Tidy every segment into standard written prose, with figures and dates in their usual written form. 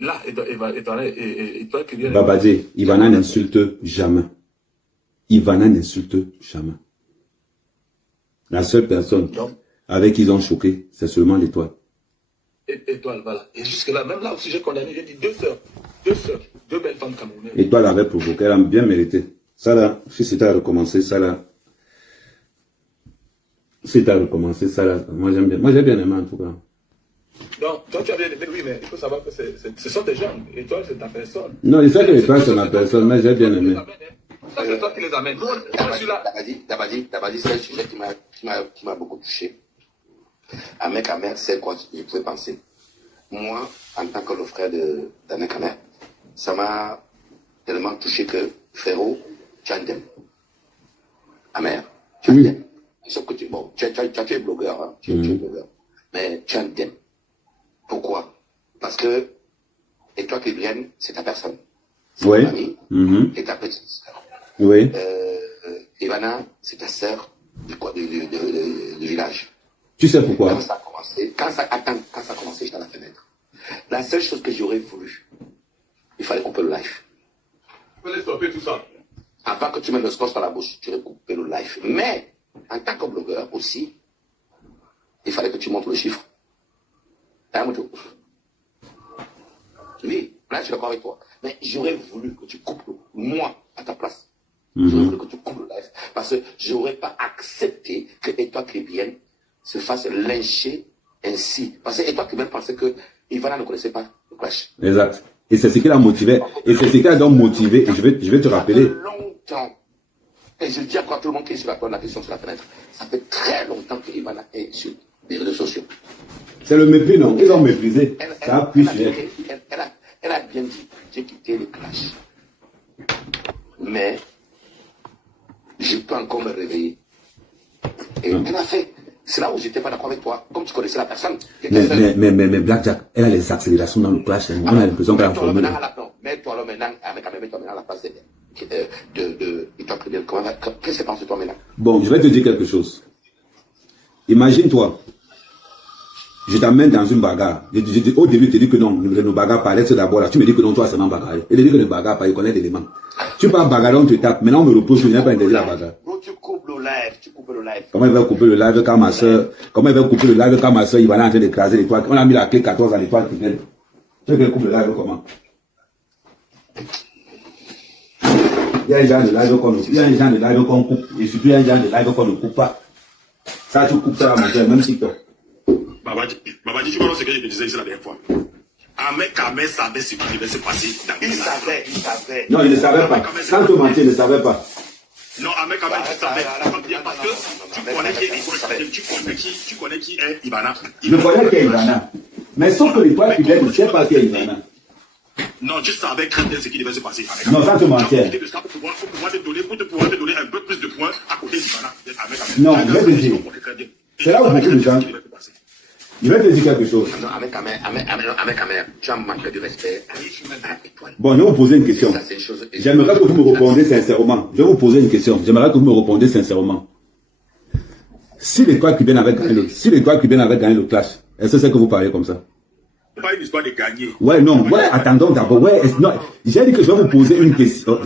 Là, et toi qui viens... Babadé, Ivana n'insulte jamais. Ivana n'insulte jamais. La seule personne avec qui ils ont choqué, c'est seulement l'Étoile. Étoile, voilà. Et jusque-là, même là aussi, j'ai condamné, j'ai dit deux sœurs, deux belles femmes camerounaises. Étoile avait provoqué, elle a bien mérité. Ça là, si c'était à recommencer, ça là. Si c'était à recommencer, ça là, moi j'aime bien. Moi j'ai bien aimé en tout cas. Donc, toi tu as bien aimé, oui, mais il faut savoir que ce sont des gens. Étoile, c'est ta personne. Non, je sais que l'Étoile, c'est ma personne, mais j'ai bien aimé. Ça, c'est toi qui les amènes. Dabadi, c'est un sujet qui m'a beaucoup touché. Ahmed Amer, c'est quoi je pouvais penser. Moi, en tant que le frère d'Ahmed Amer, ça m'a tellement touché que, frérot, tu as un thème. Amer, tu as un thème. Sauf que tu es blogueur, hein, tu es blogueur. Mais tu as un thème. Pourquoi? Parce que, et toi, Kébrienne, c'est ta personne. C'est oui. ton ami et ta petite sœur. Oui. Ivana, c'est ta sœur du village. Tu sais pourquoi? Quand ça a commencé, j'étais à la fenêtre. La seule chose que j'aurais voulu, il fallait couper le live. Il fallait stopper tout ça. Avant que tu mettes le scotch dans la bouche, tu aurais coupé le live. Mais, en tant que blogueur aussi, il fallait que tu montres le chiffre. Oui, là je suis d'accord avec toi. Mais j'aurais voulu que tu coupes moi à ta place. J'aurais voulu que tu coupes le live. Parce que j'aurais pas accepté que Étoile Crébienne se fasse lyncher ainsi. Parce que Étoile Crébienne pensait que Ivana ne connaissait pas le clash. Exact. Et c'est ce qui l'a motivé. Et c'est ce qui l'a donc motivé. Et je vais te rappeler. Ça fait longtemps. Et je dis encore à tout le monde qui est sur la question sur la fenêtre. Ça fait très longtemps que Ivana est sur les réseaux sociaux. C'est le mépris, non? Ils ont méprisé. Ça a pu suivre. Elle a bien dit, j'ai quitté le clash. Mais, je peux encore me réveiller. Et elle a fait. C'est là où j'étais pas d'accord avec toi. Comme tu connaissais la personne. Mais Blackjack, elle a les accélérations dans le clash. On a l'impression qu'elle a formé. Mets-toi là maintenant, à la place de toi très bien. Qu'est-ce que c'est pense de toi maintenant? Bon, je vais te dire quelque chose. Imagine-toi. Je t'amène dans une bagarre. Au début, je te dis que non, nos bagarres parlaient d'abord là. Tu me dis que non, toi, c'est ma bagarre. Et je dis que les bagarres, il connaît l'élément. Tu pars bagarrer, on te tape. Maintenant, on me repose, je n'ai pas interdit la bagarre. Tu coupes le live, Comment il va couper le live quand ma soeur, il va en train d'écraser l'étoile. On a mis la clé 14 à l'étoile. Tu veux qu'elle coupe le live comment? Il y a un genre de live qu'on coupe. Et surtout, il y a un genre de live qu'on ne coupe pas. Ça, tu coupes ça à ma soeur, même si toi. Babadi, tu vois ce que je te disais ici la dernière fois. Ahmed Kamer savait ce qui devait se passer. Il savait. Non, il ne savait pas. Quand tu mentais, il ne savait pas. Non, Ahmed Kamer, tu savais. Parce que tu connais qui est Ivana. Je connais qui est Ivana. Mais sauf que l'étoile qui vient, je ne sais pas qui est Ivana. Non, tu savais très bien ce qui devait se passer. Non, ça tu mentais. Pour te pouvoir te donner un peu plus de points à côté d'Ivana. Non, je vais te dire. C'est là où beaucoup de gens. Je vais te dire quelque chose. Non, avec Kamer, tu as manqué de respect à Étoile. Bon, je vais vous poser une question. J'aimerais que vous me répondiez sincèrement. Je vais vous poser une question. J'aimerais que vous me répondiez sincèrement. Si l'étoile qui vient avec gagné le clash, est-ce que c'est que vous parlez comme ça? C'est pas une histoire de gagner. Ouais, non. Ouais, attendons d'abord. Ouais, non. J'ai dit que je vais vous poser une question.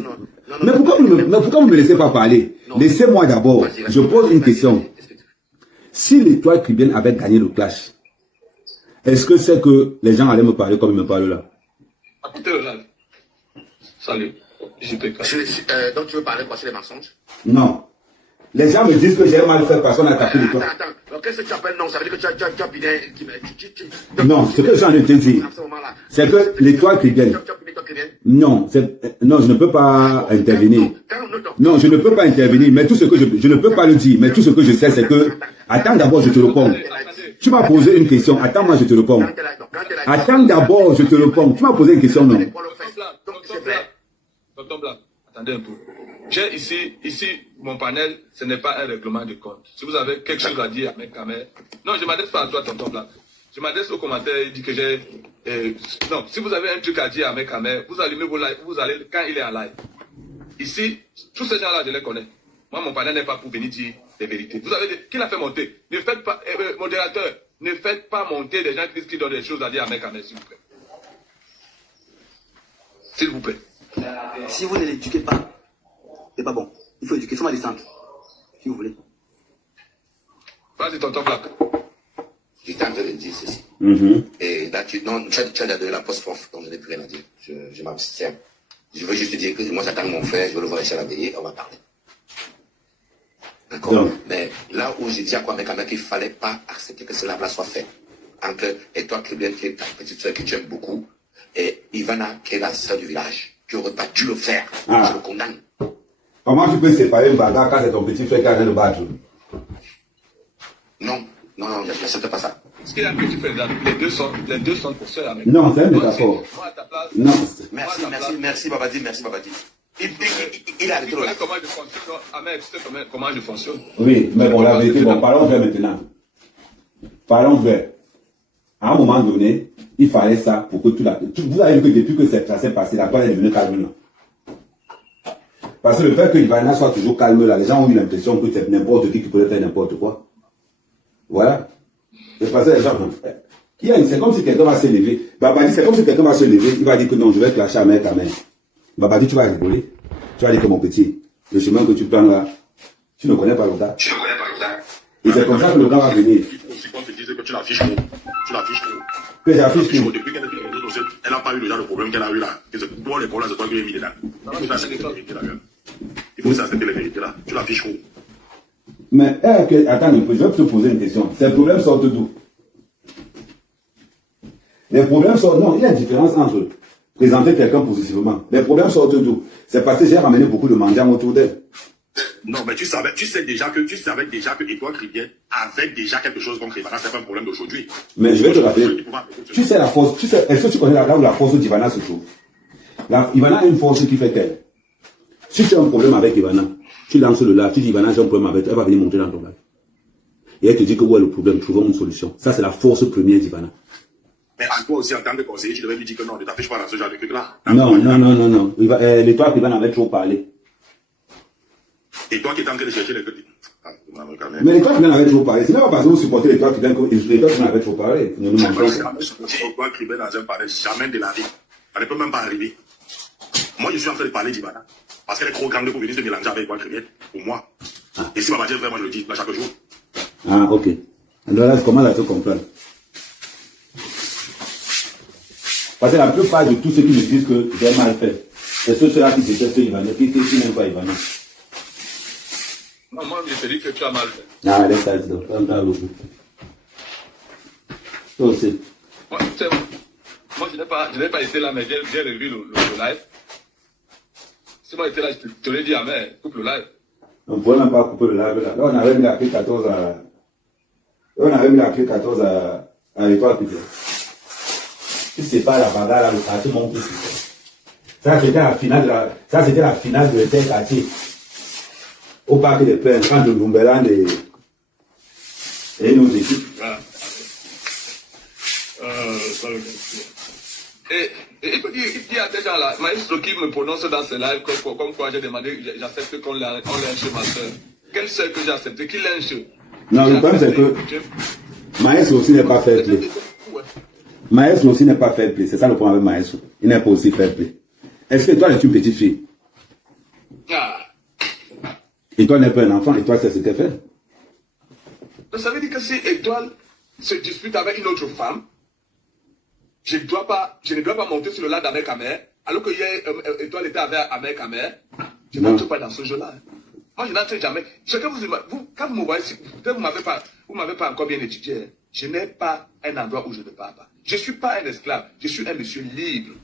Mais pourquoi vous ne me laissez pas parler? Laissez-moi d'abord. Je pose une question. Si l'étoile qui vient avait gagné le clash, est-ce que c'est que les gens allaient me parler comme ils me parlent là? Écoutez le live. Salut. Donc tu veux parler quoi, c'est les mensonges? Non. Les gens me disent que j'ai mal fait parce qu'on a tapé l'étoile. Attends. Qu'est-ce que tu appelles non? Ça veut dire que tu as bidé. Non, ce que je suis en train de te dire, c'est que l'étoile qui gagne. Non, je ne peux pas intervenir. Non, je ne peux pas intervenir, mais tout ce que je ne peux pas le dire, mais tout ce que je sais, c'est que, attends d'abord, je te réponds. Tu m'as posé une question, attends, moi je te réponds. Attends d'abord, je te réponds. Tu m'as posé une question, non? Tonton Blanc, attendez un peu. J'ai ici, mon panel, ce n'est pas un règlement de compte. Si vous avez quelque chose à dire à Kamer, non, je ne m'adresse pas à toi, Tonton Blanc. Je m'adresse aux commentaires, il dit que j'ai... non, si vous avez un truc à dire à Kamer, vous allumez vos lives, vous allez quand il est en live. Ici, tous ces gens-là, je les connais. Moi, mon panel n'est pas pour venir dire les vérités. Vous avez dit, qui l'a fait monter? Ne faites pas, modérateur, ne faites pas monter des gens qui donnent des choses à dire à Kamer, s'il vous plaît. S'il vous plaît. Si vous ne l'éduquez pas, c'est pas bon. Il faut éduquer. Il faut ma descente. Si vous voulez. Vas-y, tonton Black. J'étais en train de dire ceci. Et là, tu as donné la poste forte, donc je n'ai plus rien à dire. Je m'abstiens. Je veux juste te dire que moi, j'attends mon frère, je veux le voir ici à la veillée, on va parler. D'accord? Mais là où j'ai dit à Kwame Kameh qu'il ne fallait pas accepter que cela soit fait, entre et toi, Kribien, qui est ta petite soeur que tu aimes beaucoup, et Ivana, qui est la soeur du village, tu n'aurais pas dû le faire. Je le condamne. Comment tu peux séparer une bagarre quand c'est ton petit frère qui a le battre? Non, j'accepte pas ça. Ce qu'il y a un petit frère, les deux sont pour sœurs. Non, c'est un métaphore. Moi, à ta place. Non. Merci, Babadi. Il a arrêté le live. Comment je fonctionne, Ahmed, tu sais comment je fonctionne. Oui, mais bon, la vérité, bon, parlons vrai maintenant. Parlons vrai. À un moment donné, il fallait ça pour que vous avez vu que depuis que ça s'est passé, la toile est devenue calme là. Parce que le fait que Ivana soit toujours calme là, les gens ont eu l'impression que c'est n'importe qui peut faire n'importe quoi. Voilà. C'est parce que les gens. C'est comme si quelqu'un va se lever. Babadi, c'est comme si quelqu'un va se lever, il va dire que non, je vais clasher à ta mère. Babadi, tu vas rigoler. Tu vas dire que mon petit, le chemin que tu prends là, tu ne connais pas le gars. Et c'est comme ça que le gars va venir. Si on te disait que tu l'affiches trop. Que j'affiche tout. Depuis qu'elle est venue, elle n'a pas eu le genre de problème qu'elle a eu là. Que c'est toi les problèmes, c'est toi qui l'as mis dedans. Il faut accepter la vérité là. Il faut accepter la vérité là. Tu l'affiches trop. Mais, attends un peu, je vais te poser une question. Ces problèmes sortent d'où? Les problèmes sortent. Non, il y a une différence entre présenter quelqu'un positivement. Les problèmes sortent d'où? C'est parce que j'ai ramené beaucoup de mendiants autour d'elle. Non, mais tu savais déjà que Edouard Kribien avait déjà quelque chose contre Ivana, c'est pas un problème d'aujourd'hui. Mais je vais te rappeler. Tu sais la force, est-ce que tu connais là où la force d'Ivana se trouve? Ivana a une force qui fait qu'elle. Si tu as un problème avec Ivana, tu lances le live, tu dis Ivana, j'ai un problème avec elle, elle va venir monter dans ton live. Et elle te dit que où est le problème, trouvons une solution. Ça, c'est la force première d'Ivana. Mais à toi aussi, en tant que conseiller, tu devais lui dire que non, ne t'affiche pas dans ce genre de truc-là. Non. L'Étoile Kribien avait trop parlé. Et toi qui es en train de chercher les petits. Mais l'Étoile Kribien avait trop parlé. C'est même pas parce que vous supportez l'Étoile Kribien que l'Étoile Kribien avait trop parlé. Nous manquons. L'Étoile Kribien dans un palais, jamais de la vie. Ça ne peut même pas arriver. Moi, je suis en train de parler d'Ivana. Parce qu'elle est trop grande pour venir se mélanger avec l'Étoile Kribien. Pour moi. Et si Babadi est vrai, moi je le dis chaque jour. Ah, ok. Alors là, je commence à te comprendre. Parce que la plupart de tous ceux qui me disent que j'ai mal fait, c'est ceux-là qui détestent Ivana, qui n'aiment pas Ivana. Non, moi, je te dis que tu as mal fait. Ah, laisse ça, donc. Toi aussi. Moi, je n'ai pas été là, mais j'ai revu le live. Si moi j'étais là, je te l'ai dit, ah, mais coupe le live. On ne pouvait même pas couper le live là. Là, on avait mis la clé 14 à. À l'Étoile Kribien. Si c'est pas la bagarre là, le quartier monte ici. Ça, c'était la finale de l'interquartier. Au Parc des Plaines, quand le Lumberland et nos équipes. Voilà. Et il dit à des gens là, Maestro qui me prononce dans ce live comme quoi j'ai demandé, j'accepte qu'on lynche ma soeur. Quelle soeur que j'ai accepté? Qui lynche? Non, le problème c'est que Maestro aussi n'est pas fair play. Maestro aussi n'est pas fair play. C'est ça le problème avec Maestro. Il n'est pas aussi fair play. Est-ce que toi, tu es une petite fille? Et toi, n'es pas un enfant. Et toi, c'est ce qu'elle fait. Ça veut dire que si Étoile se dispute avec une autre femme, je ne dois pas monter sur le live d'Ahmed Kameh, alors que hier, Étoile était avec Ahmed Kameh. Je n'entre pas dans ce jeu-là. Moi, je n'entre jamais. Ce que quand vous me voyez, peut-être vous m'avez pas encore bien étudié. Je n'ai pas un endroit où je ne parle pas. Je ne suis pas un esclave. Je suis un monsieur libre.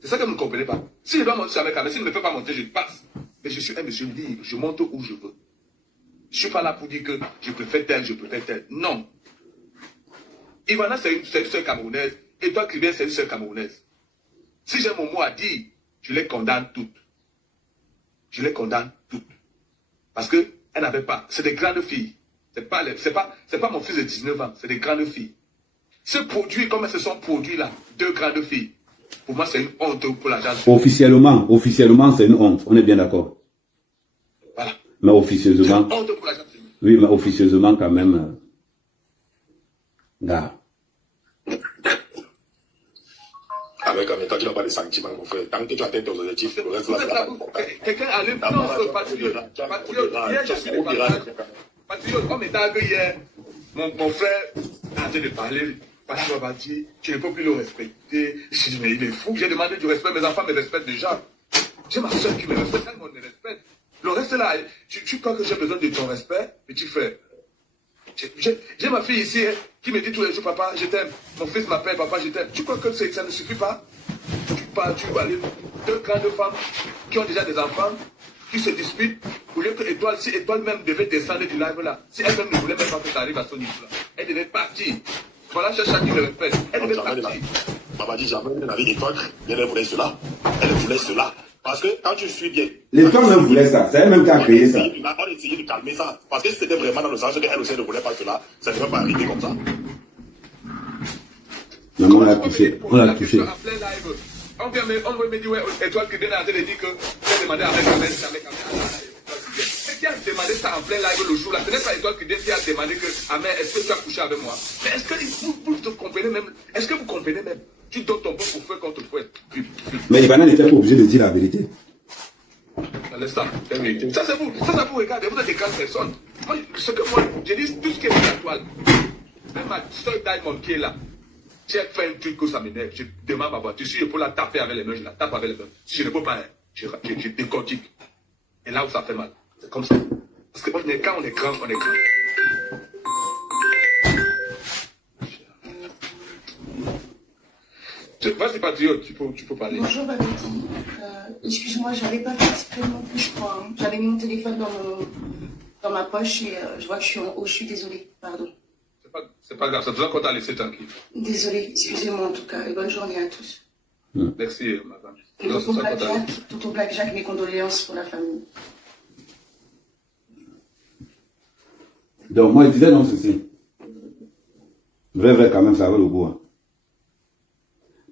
C'est ça que vous ne comprenez pas. Si je dois monter sur Ahmed Kameh, s'il ne me fait pas monter, je passe. Mais je suis un monsieur libre. Je monte où je veux. Je ne suis pas là pour dire que je préfère tel. Non. Ivana, c'est une seule Camerounaise. Et toi, Kribien, c'est une seule Camerounaise. Si j'ai mon mot à dire, je les condamne toutes. Je les condamne toutes. Parce qu'elles n'avaient pas. C'est des grandes filles. C'est pas mon fils de 19 ans. C'est des grandes filles. Se produire comme elles se sont produites là, deux grandes filles. Pour moi, c'est une honte pour la gente. Officiellement, c'est une honte. On est bien d'accord. Voilà. Mais officieusement. C'est une honte pour la gente. Oui, mais officieusement, quand même. Gars. Avec en même temps, tu n'as pas de sentiments, mon frère. Tant que tu atteins tes objectifs, le reste là, c'est la quelqu'un allume. Non, patriote. Hier, je suis des patriote. Comme étant hier, mon frère est en train de parler. Patriote m'a dit, tu ne peux plus le respecter. Je dis, mais il est fou. J'ai demandé du respect. Mes enfants me respectent déjà. J'ai ma soeur qui me respecte. Tout le monde me respecte. Le reste là, tu crois que j'ai besoin de ton respect, petit frère. J'ai ma fille ici qui me dit tous les jours, papa, je t'aime. Mon fils m'appelle, papa, je t'aime. Tu crois que ça ne suffit pas? Tu vas aller deux grandes femmes qui ont déjà des enfants, qui se disputent, au lieu que Étoile, si Étoile même devait descendre du live là, si elle-même ne voulait même pas que ça arrive à son niveau là, elle devait partir. Voilà, chacun qui le répète. Elle devait partir. Papa dit jamais dans la vie d'Étoile, elle voulait cela. Elle voulait cela. Parce que quand tu suis bien. L'étoile même voulait ça. C'est elle-même qui a créé ça. On essayait de calmer ça. Parce que c'était vraiment dans le sens qu'elle aussi ne voulait pas cela. Ça ne devait pas arriver comme ça. Non, on l'a touché. On l'a touché. On me dit, ouais, Étoile qui vient de dire que j'ai demandé à Ahmed mais qui a demandé ça en plein live le jour là? Ce n'est pas Étoile qui a demandé que Ahmed, est-ce que tu as couché avec moi? Mais est-ce que vous comprenez même? Est-ce que vous comprenez même? Tu donnes ton bon pour faire contre fouet. Mais Ivana n'était pas obligé de dire la vérité. Laisse ça, la vérité. Ça c'est vous. Ça vous regardez, vous êtes des grandes personnes. Moi, ce que moi, je dis tout ce qui est sur la toile. Même ma soeur Diamond qui est là. J'ai fait un truc que ça m'énerve. Je demande ma voiture. Si je peux la taper avec les mains, je la tape avec les mains. Si je ne peux pas, je décortique. Et là où ça fait mal. C'est comme ça. Parce que quand on est grand, on est grand. Vas-y, patriote, tu peux parler. Bonjour, Babidi. Excuse-moi, j'avais pas fait exprès non plus, je crois. Hein. J'avais mis mon téléphone dans ma poche et je vois que je suis en haut. Je suis désolée, pardon. C'est pas grave, ça doit qu'on t'a laissé tranquille. Désolée, excusez-moi en tout cas, et bonne journée à tous. Merci, madame. Et tonton Blackjack, mes condoléances pour la famille. Donc, moi, je disais non, ceci. Vrai, quand même, ça va le goût. Hein.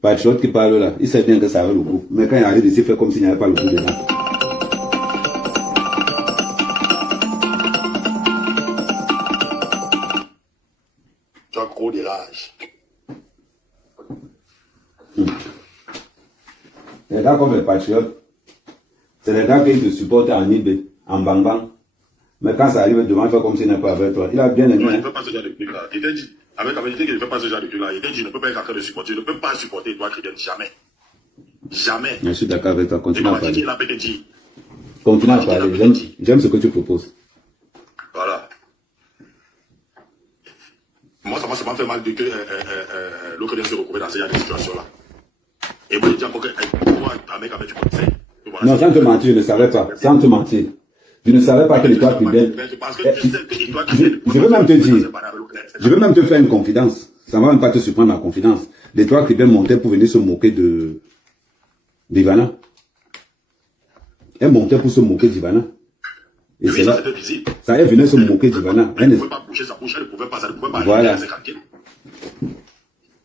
Pas de chose qui parle là. Il sait bien que ça va le goût. Mais quand il arrive ici, il fait comme s'il n'y avait pas le goût dedans. Tu as gros de rage. Les gars comme les patriotes, c'est les gars qui te supportent en Ibé, en Bang. Mais quand ça arrive devant, il fait comme s'il n'est pas avec toi. Il a bien aimé. Non, il ne fait pas ce genre de truc là. Il t'a dit, avec la vérité qu'il ne fait pas ce genre de truc là, il t'a dit, je ne peux pas être en train de supporter, je ne peux pas supporter toi, Christian, jamais. Jamais. Je suis d'accord avec toi, continue à parler. Dit. Continue à parler, j'aime ce que tu proposes. Voilà. Moi, ça m'a fait mal de que l'Occident se retrouve dans ce genre de situation là. Et moi, je dis encore que toi, un mec avec du conseil. Non, sans te mentir, je ne savais pas. Sans te mentir. Je ne savais pas que l'Étoile Cubaine. Je veux même te dire, je veux même te faire une confidence. Ça ne va même pas te surprendre ma confidence. L'Étoile Cubaine montait pour venir se moquer d'Ivana. Elle montait pour se moquer d'Ivana. Et c'est là. Ça, elle venait se moquer d'Ivana. Elle ne pouvait pas bouger sa bouche, elle ne pouvait pas, ça ne pouvait pas. Voilà.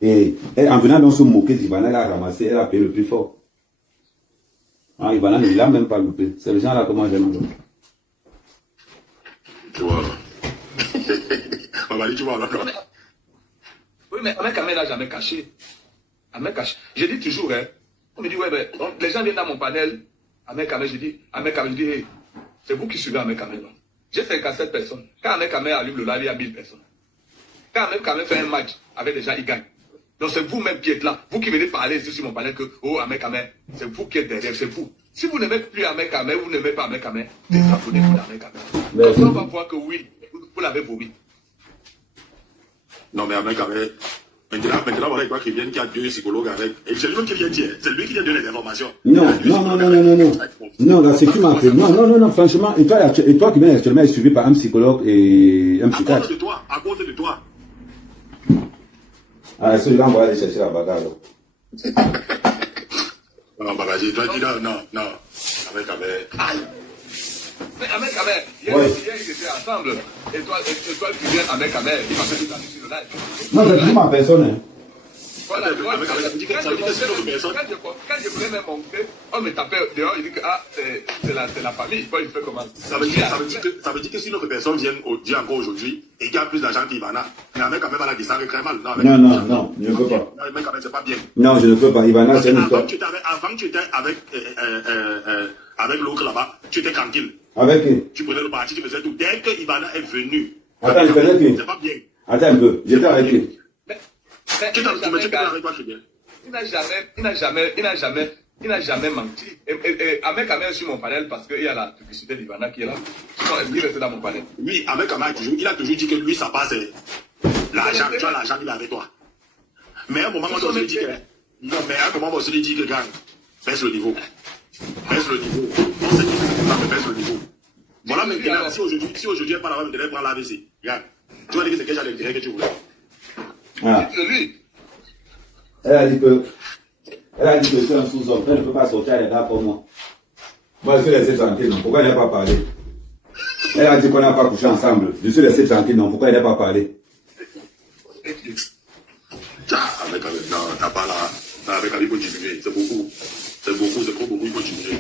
Et en venant donc se moquer d'Ivana, elle a ramassé, elle a payé le plus fort. Ah, Ivana ne l'a même pas loupé. C'est le genre là comment j'aime. Tu vois. Tu vois, là. Oui, mais Ahmed Kamel n'a jamais caché. Ahmed caché. Je dis toujours, hein. On me dit, ouais, mais les gens viennent dans mon panel. Ahmed Kamel, je dis, hey, c'est vous qui suivez Ahmed Kamel, non? J'ai 57 personnes. Quand Ahmed Kamel allume le live, il y a 1000 personnes. Quand Ahmed Kamel fait un match avec des gens, il gagne. Donc c'est vous-même qui êtes là. Vous qui venez parler ici sur mon panel que, oh, Ahmed Kamel, c'est vous qui êtes derrière, c'est vous. Si vous n'aimez plus Ahmed Kamel, vous n'aimez pas Ahmed Kamel, désabonnez-vous d'Ahmed Kamel. Comme ça, on va voir que oui, vous l'avez vomi. Non, mais Ahmed Kamel, maintenant, voilà, il croit qu'il vient, qu'il y a 2 psychologues avec. Et c'est lui qui vient dire, c'est lui qui vient donner les informations. Non, là, c'est qui m'a appelé. Non, franchement, et toi qui viens actuellement est suivi par un psychologue et un psychiatre. À cause de toi. Ah, celui-là, on va aller chercher la bagarre. Non, Bagaji, toi, dis non. Ahmed Kamel. Mais Ahmed Kamel, hier, ils étaient ensemble. Et toi qui viens Ahmed Kamel, il m'a fait tout sur le live. Non, c'est plus ma personne. Voilà, Avec- moi, avec- quand avec- ça veut dire que c'est une autre personne. quand je voulais même monter, on me tapait dehors, il dit que ah, c'est la famille. Bon, il fait comment? Ça veut dire que si une autre personne vient encore aujourd'hui et qui a plus d'argent qu'Ivana, mais un mec quand même va la descendre très mal. Non, je ne peux pas. Non, le mec quand même, c'est pas bien. Non, je ne peux pas. Ivana, Parce c'est que une histoire. avant que tu étais avec l'autre là-bas, tu étais tranquille. Avec qui? Tu prenais le parti, tu faisais tout. Dès que Ivana est venue, Attends, il faisait qui? c'est pas bien. Attends un peu. J'étais avec qui? Tu peux avec toi, c'est bien. Il n'a jamais menti. Ahmed Kamel sur mon panel parce qu'il y a la publicité d'Ivana qui est là. Sinon, il restait dans mon panel. Oui, avec Ahmed, il a toujours dit que lui, ça passe l'argent. Tu as l'argent, il est avec toi. Mais à un moment, on se dit que. Non, mais à un moment, on se dit que, gang, baisse le niveau. Baisse le niveau. On sait que baisse le niveau. Voilà, maintenant, si aujourd'hui, elle parle avant, elle prend l'AVC. Regarde. Tu vas dire que c'est quel genre d'intérêt que tu voulais. Ah. Lui. Elle a dit que je suis un sous-homme. Elle ne peut pas sortir les gars pour moi. Moi, je suis laissé tranquille, non. Pourquoi elle n'a pas parlé? Elle a dit qu'on n'a pas couché ensemble. Je suis laissé tranquille, non. Pourquoi elle n'a pas parlé? Non, t'as pas là. Avec Ali, il faut diminuer. C'est beaucoup. C'est trop beaucoup, il faut diminuer.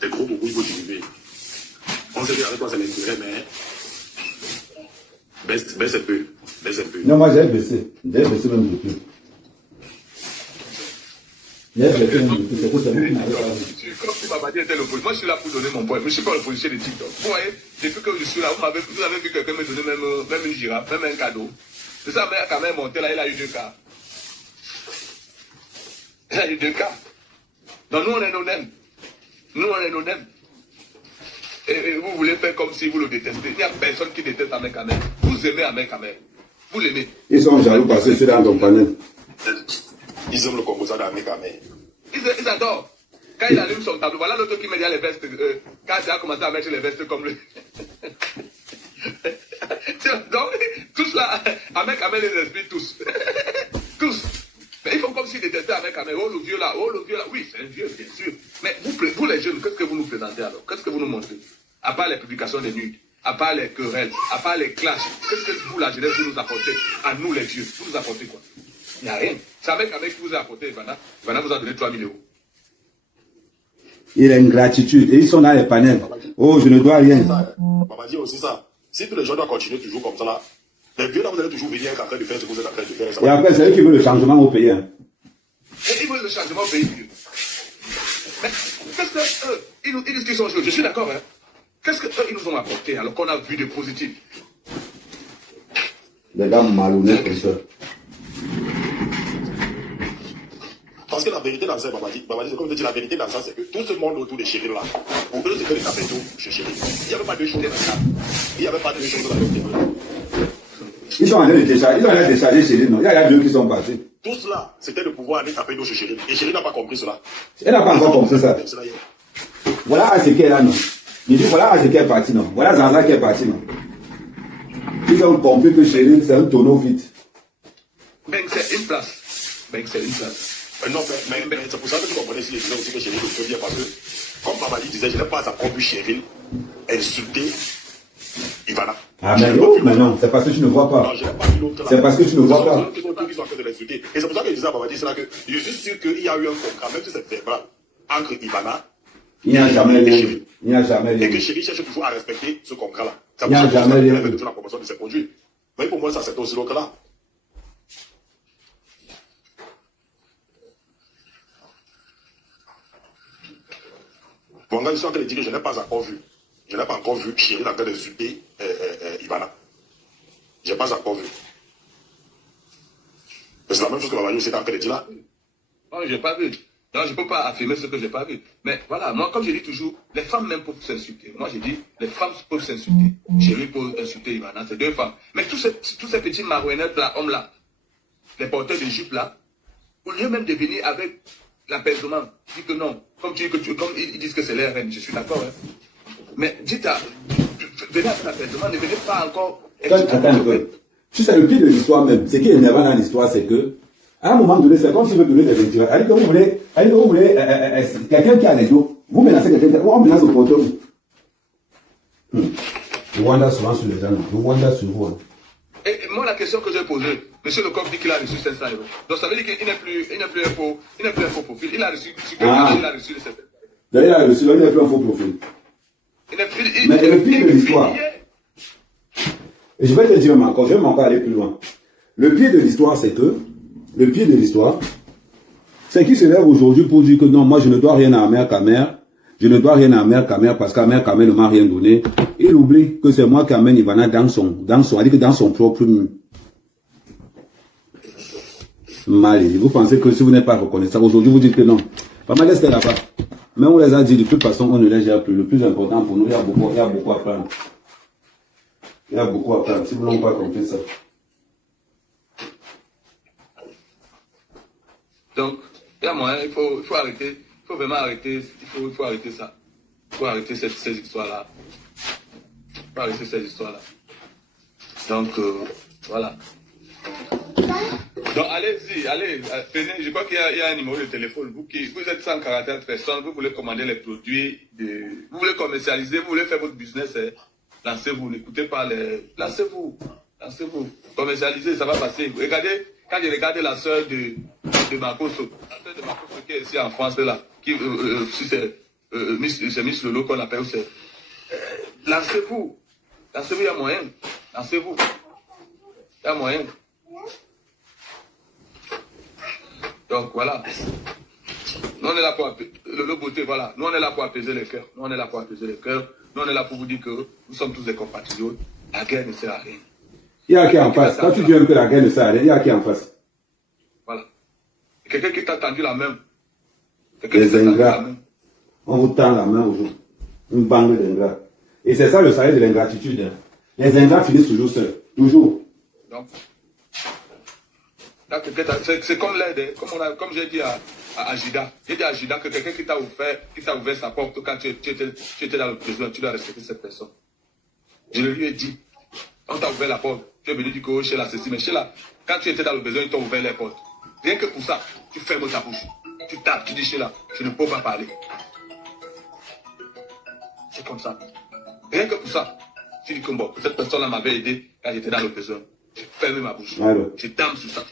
C'est trop beaucoup, il faut diminuer. On sait qu'avec toi, c'est l'intérêt, mais. Baisse un peu. Baisse un peu. Non, moi j'ai baissé. J'ai baissé même depuis. J'ai baissé même depuis. C'est pour ça que je n'avais pas vu. Comme si Babadi était l'opposition, moi je suis là pour donner mon point. Je ne suis pas l'opposition de TikTok. Vous voyez, depuis que je suis là, vous avez vu quelqu'un me donner même une girafe, même un cadeau. C'est ça, mais quand même monté là, il a eu 2 cas. Il a eu 2 cas. Donc nous on est nos-mêmes. Nous on est nos-mêmes. Et vous voulez faire comme si vous le détestez. Il n'y a personne qui déteste Ahmed Kamel. Vous aimez Ahmed Kamel. Vous l'aimez. Ils sont jaloux parce que je suis dans ton panel. Ils aiment le composant d'Ahmed Kamel. Ils adorent. Quand il allume son tableau, voilà l'autre qui met les vestes. Quand il a commencé à mettre les vestes comme lui. Donc, tous là, Ahmed Kamel les inspire tous. Tous. Mais ils font comme s'ils détestaient Ahmed Kamel. Oh le vieux là, oui, c'est un vieux, bien sûr. Mais vous les jeunes, qu'est-ce que vous nous présentez alors? Qu'est-ce que vous nous montrez? À part les publications des nudes, à part les querelles, à part les clashs, qu'est-ce que vous, la jeunesse, vous nous apportez? À nous les vieux, vous nous apportez quoi? Il n'y a rien. C'est Ahmed Kamel qui vous a apporté, Ivana. Ivana vous a donné 3 000 €. Il a une gratitude. Et ils sont dans les panels. Oh, je ne dois rien. Maman dit aussi ça. Si tous les gens doivent continuer toujours comme ça là, les vieux là, vous allez toujours venir en train de faire ce que vous êtes en train de faire. Et après, c'est eux qui veulent le changement au pays. Hein. Et ils veulent le changement au pays. Mais qu'est-ce que eux, ils disent qu'ils sont jeunes. Je suis d'accord, hein. Qu'est-ce que eux, ils nous ont apporté alors qu'on a vu des positifs? Les gars malhonnêtes comme ça. Parce que la vérité dans ça, Babadi, c'est comme je dis, la vérité dans ça, c'est que tout ce monde autour de Chéril là, pour eux, c'est que les tapetons chez Chéril. Il n'y avait pas deux choses dans ça. Il n'y avait pas deux choses dans le. Ils sont en train de décharger Chéril, non? Il y a deux qui sont partis. Tout cela, c'était de pouvoir aller taper chez Chéril. Et Chéril n'a pas compris cela. Elle n'a pas encore compris ça. Voilà ACK est là, non? Il dit voilà ACK est parti, non? Voilà Zanza qui est parti, non? Ils ont compris que Chéril, c'est un tonneau vide. Ben, c'est une place. Non, mais c'est pour ça que tu comprenais si les gens aussi que Chéril le fait bien parce que, comme Babadi disait, je n'ai pas encore vu Chéril insulter Ivana. Ah, mais non, c'est parce que tu ne vois pas. Non, je n'ai pas vu l'autre là. C'est parce que tu ne vois pas. Ils sont en train de l'insulter. Et c'est pour ça que je disais à Babadi, c'est là que je suis sûr qu'il y a eu un contrat, même si c'est verbal, entre Ivana Il n'y a jamais et rien. Chéril. Il n'y a jamais Et que rien. Chéril cherche toujours à respecter ce contrat-là. C'est Il n'y a pour ça jamais qu'il rien. fait toujours la promotion de ses produits. Mais pour moi, ça, c'est aussi l'autre là. Bon, gars, je suis en train de dire que je n'ai pas encore vu. Je n'ai pas encore vu Chéril en train d'insulter Ivana. Je n'ai pas encore vu. Mais c'est la même chose que Babadi aussi est en train de dire là. Non, je n'ai pas vu. Non, je ne peux pas affirmer ce que je n'ai pas vu. Mais voilà, moi, comme je dis toujours, les femmes même peuvent s'insulter. Moi, je dis, les femmes peuvent s'insulter. Chérie peut insulter Ivana, c'est 2 femmes. Mais tous ces petits marouettes là, hommes là, les porteurs de jupes là, au lieu même de venir avec l'apaisement, dis que non. Comme ils disent que c'est leur reine, je suis d'accord. Hein. Mais dites venez avec l'apaisement, ne venez pas encore. Attends un peu. Tu sais, le pire de l'histoire même, ce qui est énervant dans l'histoire, c'est que, à un moment donné, c'est comme si vous voulez des intérêts. Allez, vous voulez, quelqu'un qui a les dos, vous menacez quelqu'un, on menace au poteau. Le Rwanda souvent sur les gens, le Rwanda sur vous. Et moi, la question que j'ai posée, monsieur Lecoq dit qu'il a reçu 500 euros. Donc ça veut dire qu'il n'est plus un faux profil. Il a reçu, il a reçu les 500 euros. D'ailleurs, il a reçu, il n'est plus un faux profil. Mais le pire de l'histoire, et je vais te dire encore, je vais encore aller plus loin. Le pire de l'histoire, c'est qu'il se lève aujourd'hui pour dire que non, moi je ne dois rien à Ahmed Kamer. Je ne dois rien à Ahmed Kamer parce qu'Ahmed Kamer ne m'a rien donné. Il oublie que c'est moi qui amène Ivana dans son propre mal. Vous pensez que si vous n'êtes pas reconnaissant, aujourd'hui vous dites que non. Pas mal rester là-bas. Mais on les a dit, de toute façon, on ne les gère plus. Le plus important pour nous, il y a beaucoup à prendre. Il y a beaucoup à prendre. Si vous n'avez pas compris ça. Donc, il y a moyen, il faut arrêter. Il faut vraiment arrêter. Il faut arrêter ça. Il faut arrêter ces histoires-là. Il faut arrêter ces histoires-là. Donc, voilà. Donc, allez-y, allez, venez. Je crois qu'il y a un numéro de téléphone. Vous êtes 140 personnes, vous voulez commander les produits, vous voulez commercialiser, vous voulez faire votre business, lancez-vous, n'écoutez pas les... Lancez-vous. Commercialisez, ça va passer. Regardez, quand j'ai regardé la sœur de Makoso, qui est ici en France, là, qui, si c'est Miss Lolo qu'on appelle, c'est... lancez-vous. Lancez-vous, il y a moyen. Lancez-vous. Il y a moyen. Donc voilà. Nous on est là pour le beauté, voilà. Nous on est là pour apaiser les cœurs. Nous on est là pour vous dire que nous sommes tous des compatriotes. La guerre ne sert à rien. Il y a qui en face. Quand tu dis que la guerre ne sert à rien, il y a qui en face. Voilà. Quelqu'un qui t'a tendu la main. Les ingrats. On vous tend la main aujourd'hui. Une bande d'ingrats. Et c'est ça le salaire de l'ingratitude. Hein. Les ingrats finissent toujours seuls. Toujours. Donc, c'est comme l'aide, comme j'ai dit à Jida. J'ai dit à Jida que quelqu'un qui t'a ouvert sa porte quand tu étais dans le besoin, tu dois respecter cette personne. Je lui ai dit, on t'a ouvert la porte, tu es venu dire que Sheila ceci, mais Sheila, quand tu étais dans le besoin, ils t'ont ouvert les portes. Rien que pour ça, tu fermes ta bouche. Tu tapes, tu dis Sheila, je ne peux pas parler. C'est comme ça. Rien que pour ça, tu dis que bon, cette personne-là m'avait aidé quand j'étais dans le besoin. Je ferme ma bouche. Alors. Je dame sur ça.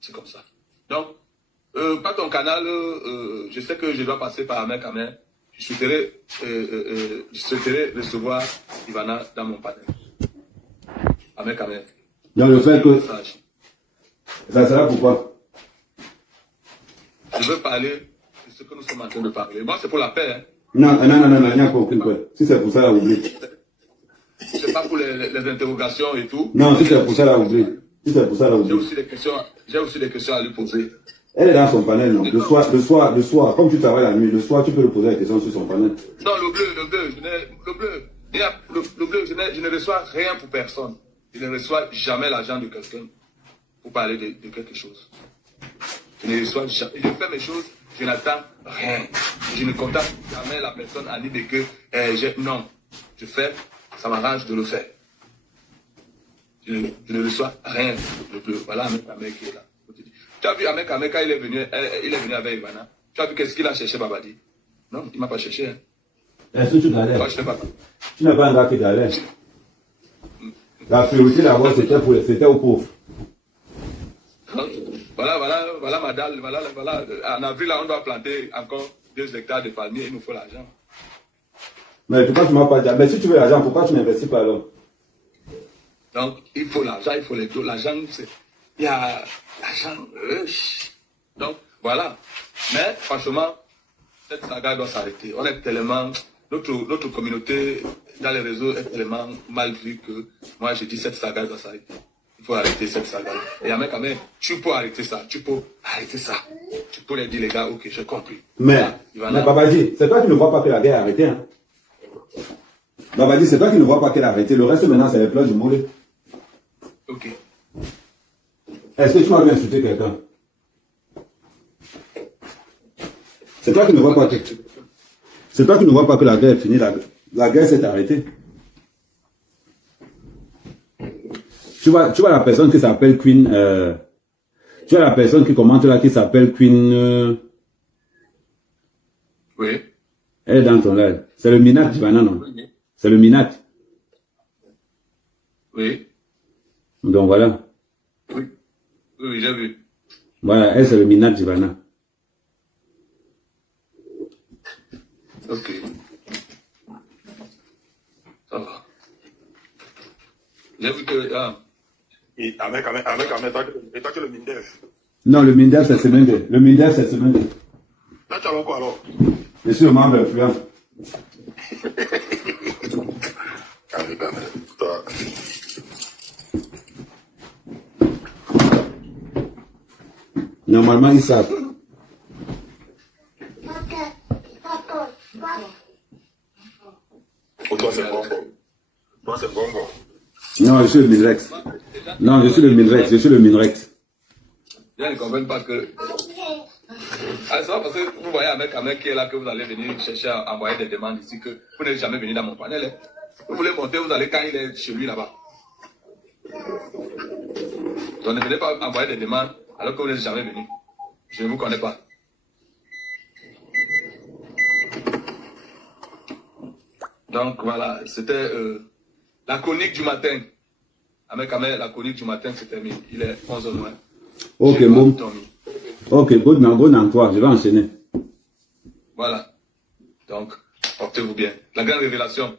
C'est comme ça. Donc, par ton canal, je sais que je dois passer par Ahmed Kamer. Je souhaiterais recevoir Ivana dans mon panel. Ahmed Kamer. Donc le fait que... Ça sera pourquoi? Je veux parler de ce que nous sommes en train de parler. Moi, c'est pour la paix. Hein. Non, il n'y a pas aucune paix. Si c'est pour ça, là, oublie. C'est pas pour les interrogations et tout. Non, si c'est pour ça, là, oublie. J'ai aussi des questions à lui poser. Elle est dans son panel, non? Le soir, comme tu travailles la nuit, le soir, tu peux lui poser la question sur son panel. Non, le bleu, je ne reçois rien pour personne. Je ne reçois jamais l'argent de quelqu'un pour parler de quelque chose. Je ne reçois jamais. Je fais mes choses, je n'attends rien. Je ne contacte jamais la personne à dire que non, je fais, ça m'arrange de le faire. Je ne reçois rien. Voilà Ahmed Kamer qui est là. Tu as vu Ahmed Kamer quand il est venu avec Ivana. Tu as vu qu'est-ce qu'il a cherché Babadi? Non, il ne m'a pas cherché. Hein. Est-ce que tu galères? Moi, je n'ai pas. Tu n'es pas un gars qui galère. La priorité d'abord, c'était aux pauvres. Voilà, madame, voilà. En avril, là, on doit planter encore 2 hectares de palmiers. Il nous faut l'argent. Mais pourquoi tu ne m'as pas dit? Mais si tu veux l'argent, pourquoi tu n'investis pas alors? Donc, il faut l'argent, il faut les dos. L'argent, il y a l'argent. Donc, voilà. Mais, franchement, cette saga doit s'arrêter. On est tellement... Notre communauté dans les réseaux est tellement mal vue que moi, je dis cette saga doit s'arrêter. Il faut arrêter cette saga. Et Ahmed Kamer, tu peux arrêter ça. Tu peux les dire, les gars, ok, j'ai compris. Mais Babadi, c'est toi qui ne vois pas que la guerre est arrêtée. Hein? Babadi, c'est toi qui ne vois pas qu'elle a arrêté. Le reste, maintenant, c'est les pleurs du mollet. Ok. Est-ce que tu m'as bien insulté quelqu'un? C'est toi qui ne vois pas que... C'est toi qui ne vois pas que la guerre est finie. La guerre s'est arrêtée. Tu vois la personne qui s'appelle Queen... tu vois la personne qui commente là qui s'appelle Queen... Oui. Elle est dans ton live. C'est le Minat, Ivana, non? C'est le Minat. Oui. Donc voilà. Oui. Oui, j'ai vu. Voilà, elle c'est le Minaj Divana. Ok. Ça va. J'ai vu que... Ah, Et avec, toi, tu es le Mindef. Non, le Mindef c'est semaine de. Le Mindef c'est semaine de. Là, tu as quoi alors? Je suis le membre influent. Avec Ahmed. Toi. Normalement, ils savent. Pour toi, c'est bonbon. Toi, c'est bonbon. Non, je suis le Minrex. Non, je suis le Minrex. Je suis le Minrex. je ne comprends pas que... Ah, c'est pas parce que vous voyez un mec qui est là que vous allez venir chercher à envoyer des demandes ici que vous n'êtes jamais venu dans mon panel. Hein. Vous voulez monter, vous allez quand il est chez lui là-bas. Donc ne venez pas envoyer des demandes alors que vous n'êtes jamais venu. Je ne vous connais pas. Donc voilà, c'était la chronique du matin. Avec Ahmed, la chronique du matin c'est terminé. Il est 11h moins. Ok, J'ai bon. dormi. Ok, bon en toi. Je vais enchaîner. Voilà. Donc, portez-vous bien. La grande révélation.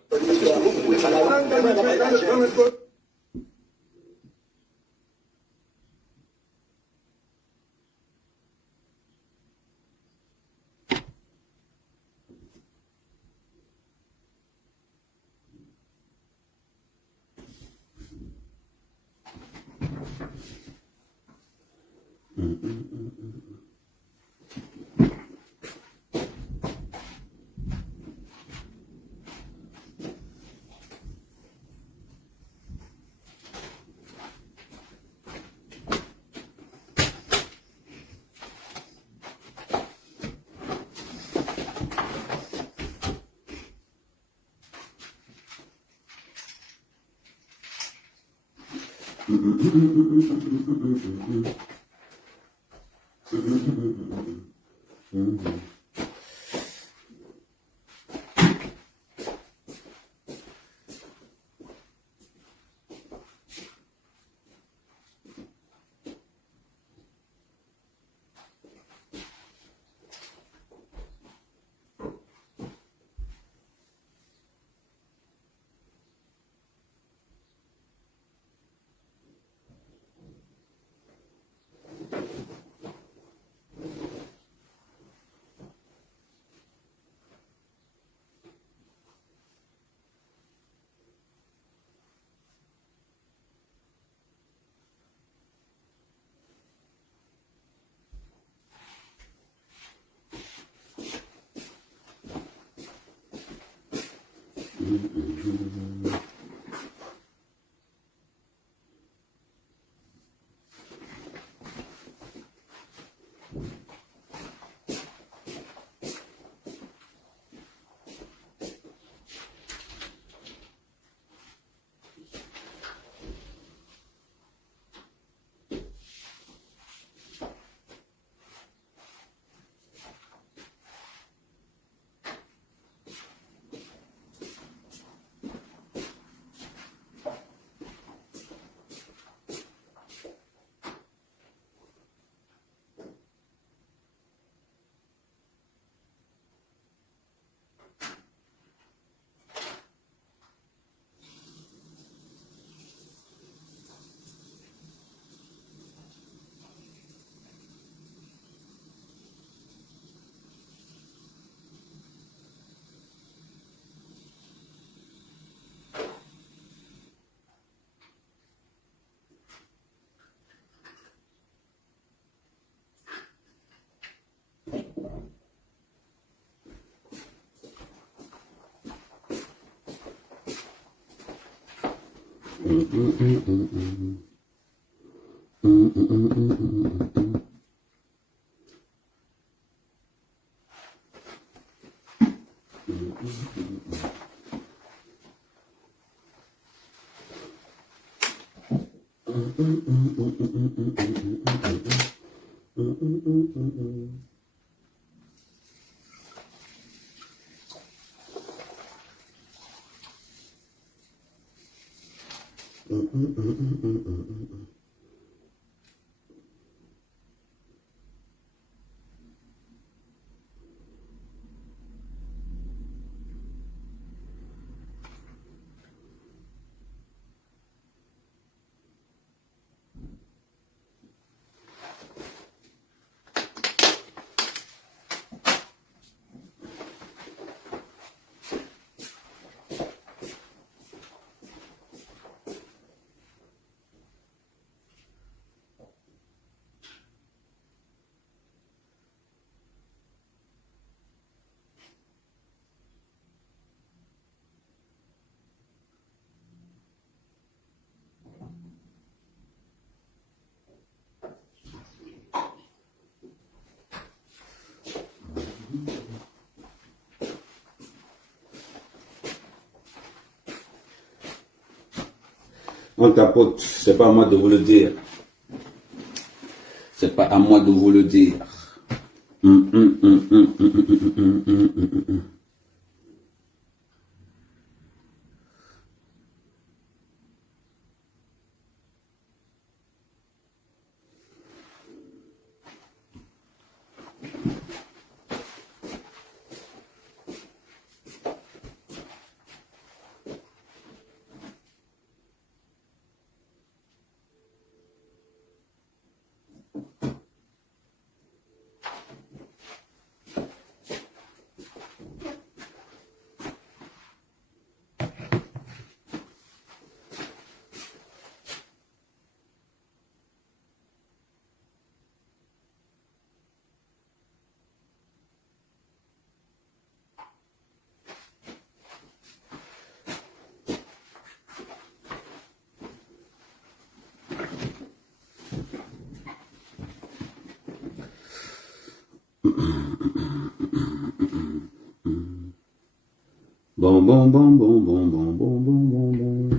On tapote, c'est pas à moi de vous le dire. C'est pas à moi de vous le dire. Bon, bon, bon, bon, bon, bon, bon, bon, bon, bon.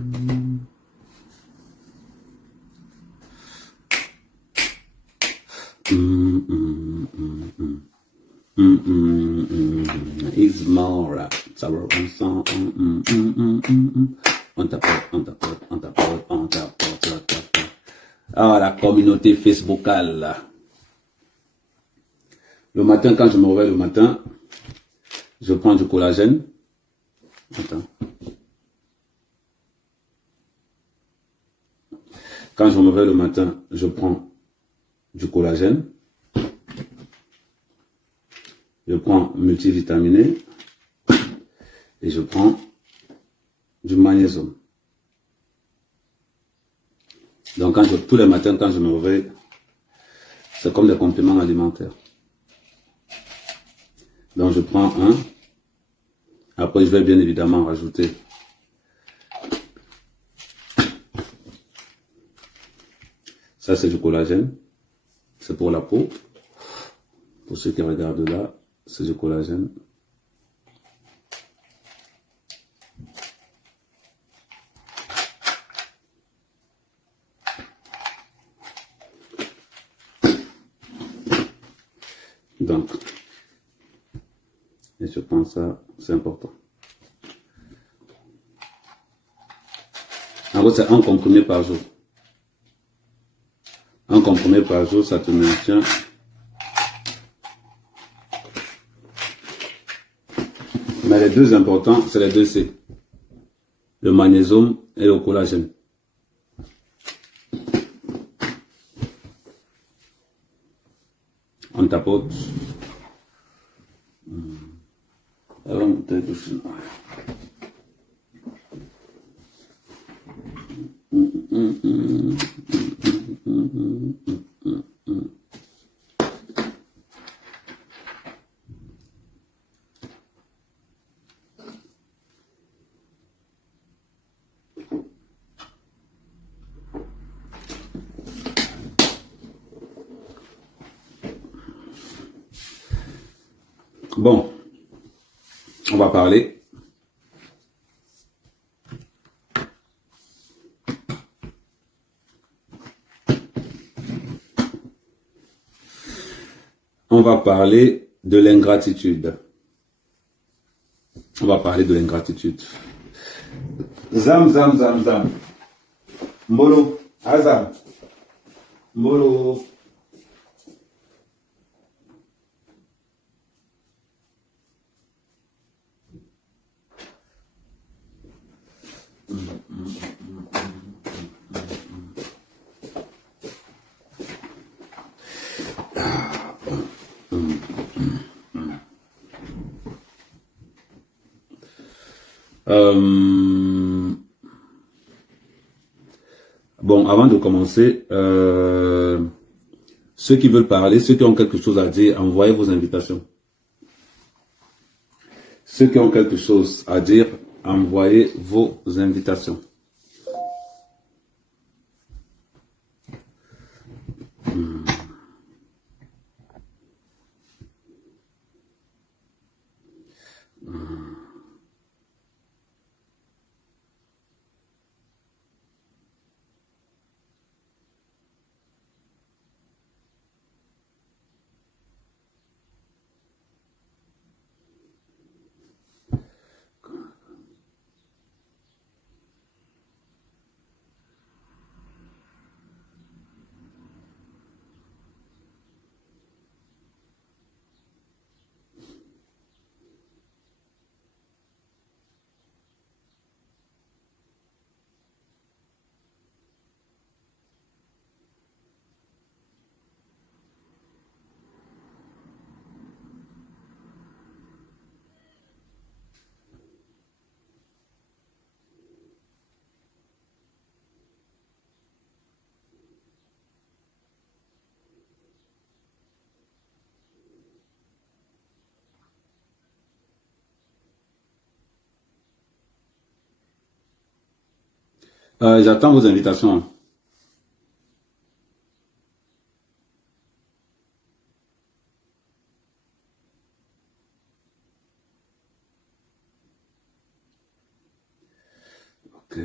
Ismora, Sarah, on tapote, on tapote, on tapote, on tapote. Ah, la communauté Facebookale. Le matin, quand je me réveille le matin, je prends du collagène. Attends. Quand je me réveille le matin, je prends du collagène. Je prends multivitaminé. Et je prends du magnésium. Donc tous les matins, quand je me réveille, c'est comme des compléments alimentaires. Donc je prends un. Après, je vais bien évidemment rajouter ça, c'est du collagène. C'est pour la peau. Pour ceux qui regardent là, c'est du collagène. Donc, et je pense ça, c'est important. En gros, c'est un comprimé par jour. Un comprimé par jour, ça te maintient. Mais les deux importants, c'est les deux C. Le magnésium et le collagène. On tapote. Alors, on tapote doucement. Bon, on va parler. On va parler de l'ingratitude. On va parler de l'ingratitude. Zam, zam, zam, zam. Mbolo, Azam. Mbolo. Bon, avant de commencer, ceux qui veulent parler, ceux qui ont quelque chose à dire, envoyez vos invitations. Ceux qui ont quelque chose à dire, envoyez vos invitations. J'attends vos invitations. Ok.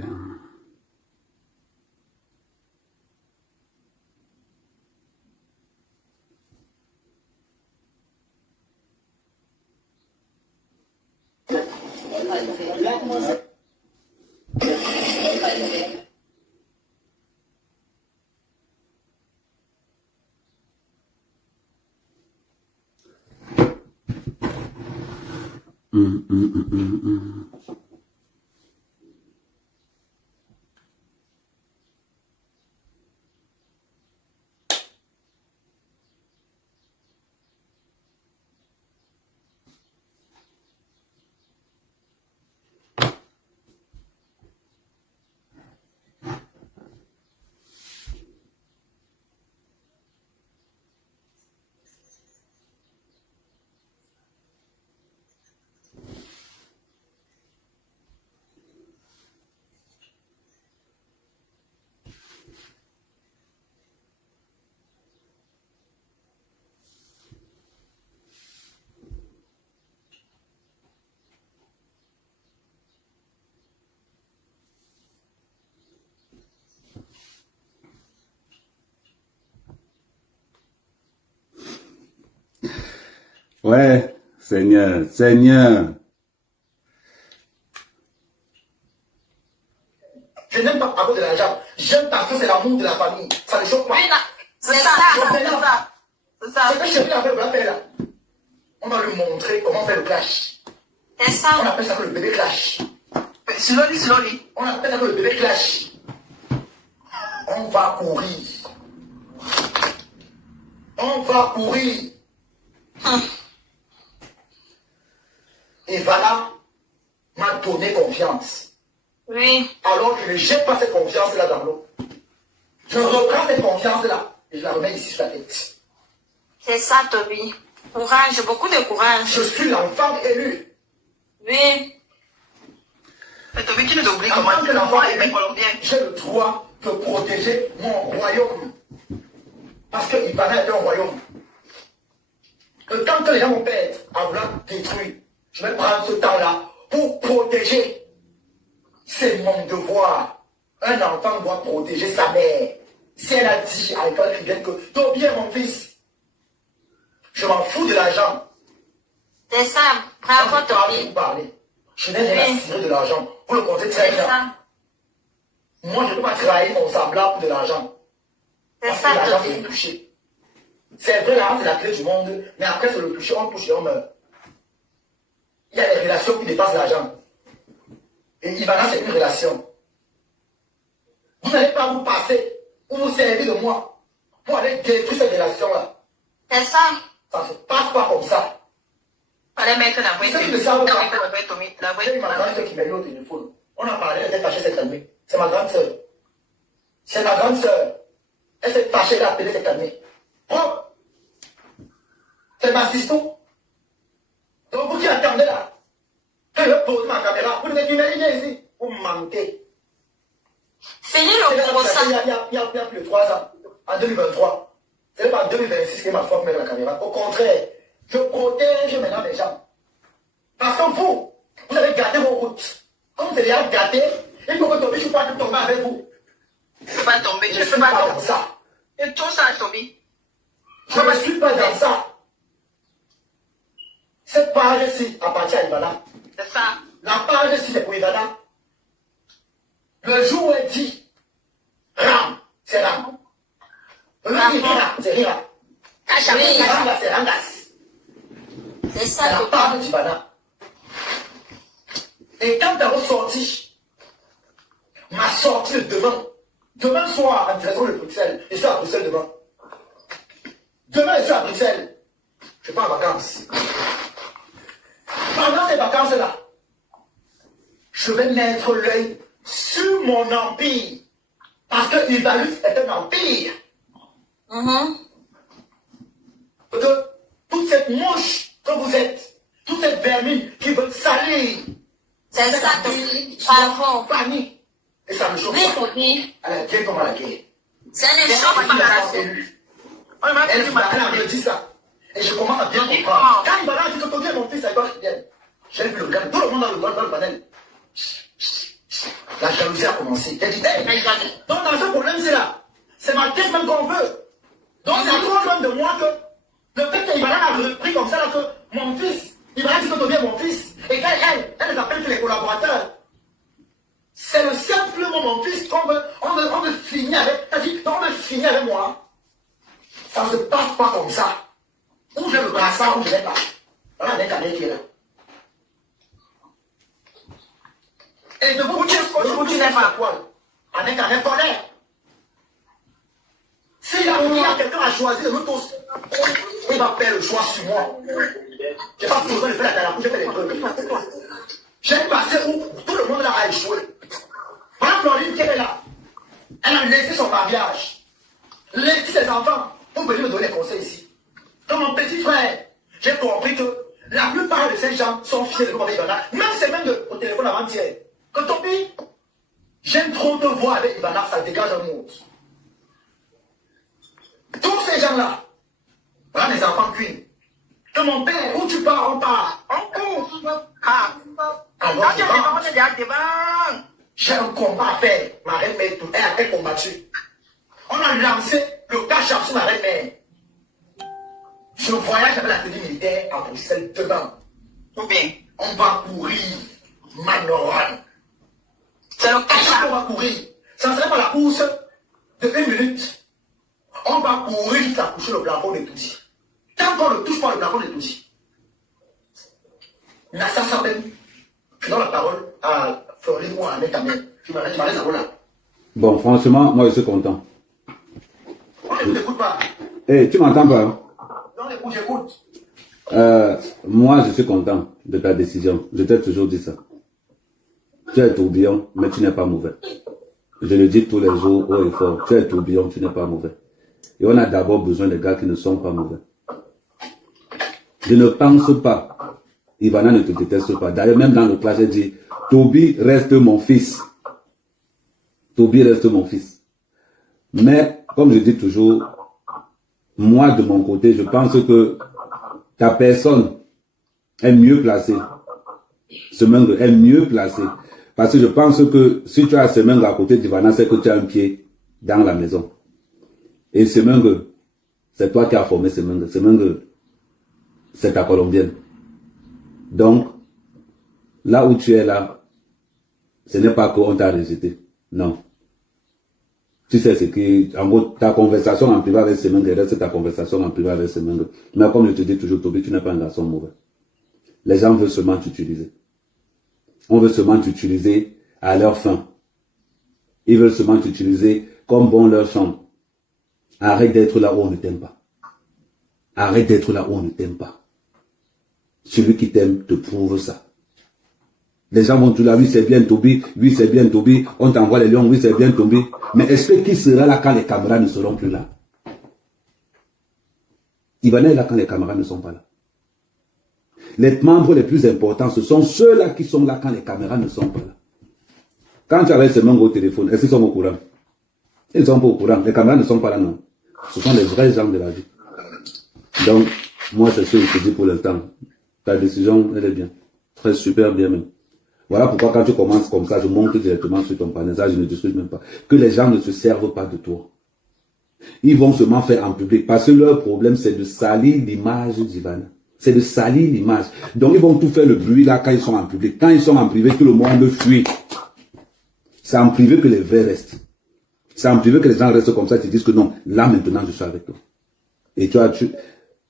Ouais, Seigneur, Seigneur. Je n'aime pas avoir de l'argent. J'aime parce que c'est l'amour de la famille. Ça ne choque pas. C'est ça. C'est ça. Ce que Chérie avait va faire là, on va lui montrer comment faire le clash. C'est On ça. appelle ça le bébé clash. Slowly. On appelle ça le bébé clash. On va courir. On va courir. Et voilà, m'a donné confiance. Oui. Alors je ne jette pas cette confiance-là dans l'eau. Je reprends cette confiance-là et je la remets ici sur la tête. C'est ça, Toby. Courage, beaucoup de courage. Je suis l'enfant élu. Oui. Mais Toby, qui nous oublie En comment tant que l'enfant élu, colombien. j'ai le droit de protéger mon royaume. Parce qu'il paraît un royaume. Que tant que les gens vont perdre à vouloir détruire, je vais prendre ce temps-là pour protéger. C'est mon devoir. Un enfant doit protéger sa mère. Si elle a dit à l'école chrétienne que Toby est mon fils, je m'en fous de l'argent. C'est ça. Bravo, Quand je parle, Toby. vous parlez. Je n'ai rien à cirer de l'argent. Vous le comptez très C'est bien. ça. Moi, je ne peux pas trahir mon semblable pour de l'argent. C'est Parce que ça, l'argent, c'est Toby. le toucher. C'est vrai, l'argent, c'est la clé du monde. Mais après, c'est le toucher, on touche et on meurt. Il y a des relations qui dépassent l'argent. Et Ivana, c'est une relation. Vous n'allez pas vous passer ou vous servir de moi pour aller détruire cette relation-là. C'est ça. Ça ne se passe pas comme ça. Fallait mettre la boîte. Ceux qui ne savent pas, La boîte. c'est ma grande soeur qui m'a eu au téléphone. On a parlé, elle était fâchée cette année. C'est ma grande soeur. C'est ma grande soeur. Elle s'est fâchée, elle a appelé cette année. Propre. C'est ma sister. Donc vous qui attendez là, quand je pose ma caméra, vous devez imaginer ici, vous mentez. Fini le procès. Il y a plus de 3 ans, en 2023. Ce n'est pas en 2026 que ma foi met la caméra. Au contraire, je protège maintenant les gens. Parce que vous avez gâté vos routes. Comme vous avez gâté, il faut que Toby, je ne peux pas tomber avec vous. Je ne peux pas tomber. Je Je ne ne suis peux pas pas dans tomber. ça. Et tout ça, Toby. Je ne suis pas dans ça. Cette page-ci appartient à Ivana. C'est ça. La page-ci, c'est pour Ivana. Le jour où elle dit Ram, c'est Ram. Rira, c'est Rira. Oui. Ranga, c'est Rangas. C'est C'est ça, la Toby. page d'Ivana. Et quand elle est sortie, ma sortie de demain soir, en direction de Bruxelles, je suis à Bruxelles demain. Demain, je suis à Bruxelles. Je pars en vacances. Pendant ces vacances-là, je vais mettre l'œil sur mon empire. Parce que Ivalus est un empire. Que toute cette mouche que vous êtes, toute cette vermine qui veut salir, C'est ça, Toby. Bravo. panique. Et ça me chauffe Oui, pas. Toby. À la guerre comme à la guerre. Ça ne Elle chauffe pas la a dit ça. Et je commence à bien comprendre. Quand Ivana a dit que Toby est mon fils, c'est toi qui viens. J'ai vu le gars, tout le monde dans le panel. La jalousie a commencé. J'ai dit, hey, donc dans ce problème, c'est là. C'est ma tête même qu'on veut. Donc c'est à cause même de moi que le fait qu'Ivana a repris comme ça, là, que mon fils, Ivana dit que Toby est mon fils. Et elle les appelle tous les collaborateurs. C'est le simplement mon fils qu'on veut finir avec. T'as dit, on veut finir avec moi. Ça ne se passe pas comme ça. Où j'ai le brassard, où je l'ai pas. Voilà, avec un qui est là. Et de vous dire ce n'est pas poil. Avec un colère. S'il y a quelqu'un à choisir de nous tous, il va faire le choix sur moi. Je n'ai pas besoin de faire la carapouche, j'ai fait les preuves. J'ai passé où tout le monde là a échoué. Voilà Florine qui est là. Elle a laissé son mariage. Laissé ses enfants pour venir me donner des conseils ici. Comme mon petit frère, j'ai compris que la plupart de ces gens sont fiers de nous avec Ivana. Même c'est même au téléphone avant-hier. Que Toby, j'aime trop te voir avec Ivana, ça dégage un monde. Tous ces gens-là, voilà mes enfants cuits. Que mon père, où tu pars, on part. On court. Alors, j'ai un combat à faire. Ma reine-mère, elle a combattu. On a lancé le cache sur ma reine-mère. Je voyage avec la tenue militaire à Bruxelles demain. Ou bien. On va courir Manoran. C'est le cache. On va courir. Ça ne serait pas la course de 1 minute. On va courir jusqu'à toucher le plafond de Touti. Tant qu'on ne touche pas le plafond de Touti. Nassa Sabem, je donne la parole à Florine ou à Ahmed Kamel. Tu m'arrêtes là. Bon, franchement, moi je suis content. On ne t'écoute pas. Eh, tu m'entends pas? Non, écoute, j'écoute. Moi je suis content de ta décision. Je t'ai toujours dit ça. Tu es tourbillon, mais tu n'es pas mauvais. Je le dis tous les jours haut et fort. Tu es tourbillon, tu n'es pas mauvais. Et on a d'abord besoin des gars qui ne sont pas mauvais. Je ne pense pas. Ivana ne te déteste pas. D'ailleurs, même dans le clash, j'ai dit, Toby reste mon fils. Toby reste mon fils. Mais, comme je dis toujours, moi, de mon côté, je pense que ta personne est mieux placée. Semengue est mieux placée. Parce que je pense que si tu as Semengue à côté d'Ivana, c'est que tu as un pied dans la maison. Et Semengue, c'est toi qui as formé Semengue. Semengue, c'est ta colombienne. Donc, là où tu es là, ce n'est pas qu'on t'a rejeté. Non. Tu sais ce que, en gros, ta conversation en privé avec Semengue reste ta conversation en privé avec Semengue. Mais comme je te dis toujours, Toby, tu n'es pas un garçon mauvais. Les gens veulent seulement t'utiliser. On veut seulement t'utiliser à leur fin. Ils veulent seulement t'utiliser comme bon leur semble. Arrête d'être là où on ne t'aime pas. Arrête d'être là où on ne t'aime pas. Celui qui t'aime te prouve ça. Les gens vont tout là, oui c'est bien Toby, oui c'est bien Toby, on t'envoie les lions, oui c'est bien Toby. Mais est-ce que qui sera là quand les caméras ne seront plus là? Ivana est là quand les caméras ne sont pas là. Les membres les plus importants, ce sont ceux-là qui sont là quand les caméras ne sont pas là. Quand tu avais ces membres au téléphone, est-ce qu'ils sont au courant? Ils ne sont pas au courant, les caméras ne sont pas là, non. Ce sont les vrais gens de la vie. Donc, moi c'est ce que je te dis pour l'instant. Ta décision, elle est bien. Très super bien même. Voilà pourquoi quand tu commences comme ça, je monte directement sur ton panel, ça je ne discute même pas. Que les gens ne se servent pas de toi. Ils vont seulement faire en public parce que leur problème c'est de salir l'image d'Ivana. C'est de salir l'image. Donc ils vont tout faire le bruit là quand ils sont en public. Quand ils sont en privé, tout le monde fuit. C'est en privé que les vrais restent. C'est en privé que les gens restent comme ça, ils disent que non, là maintenant je suis avec toi. Et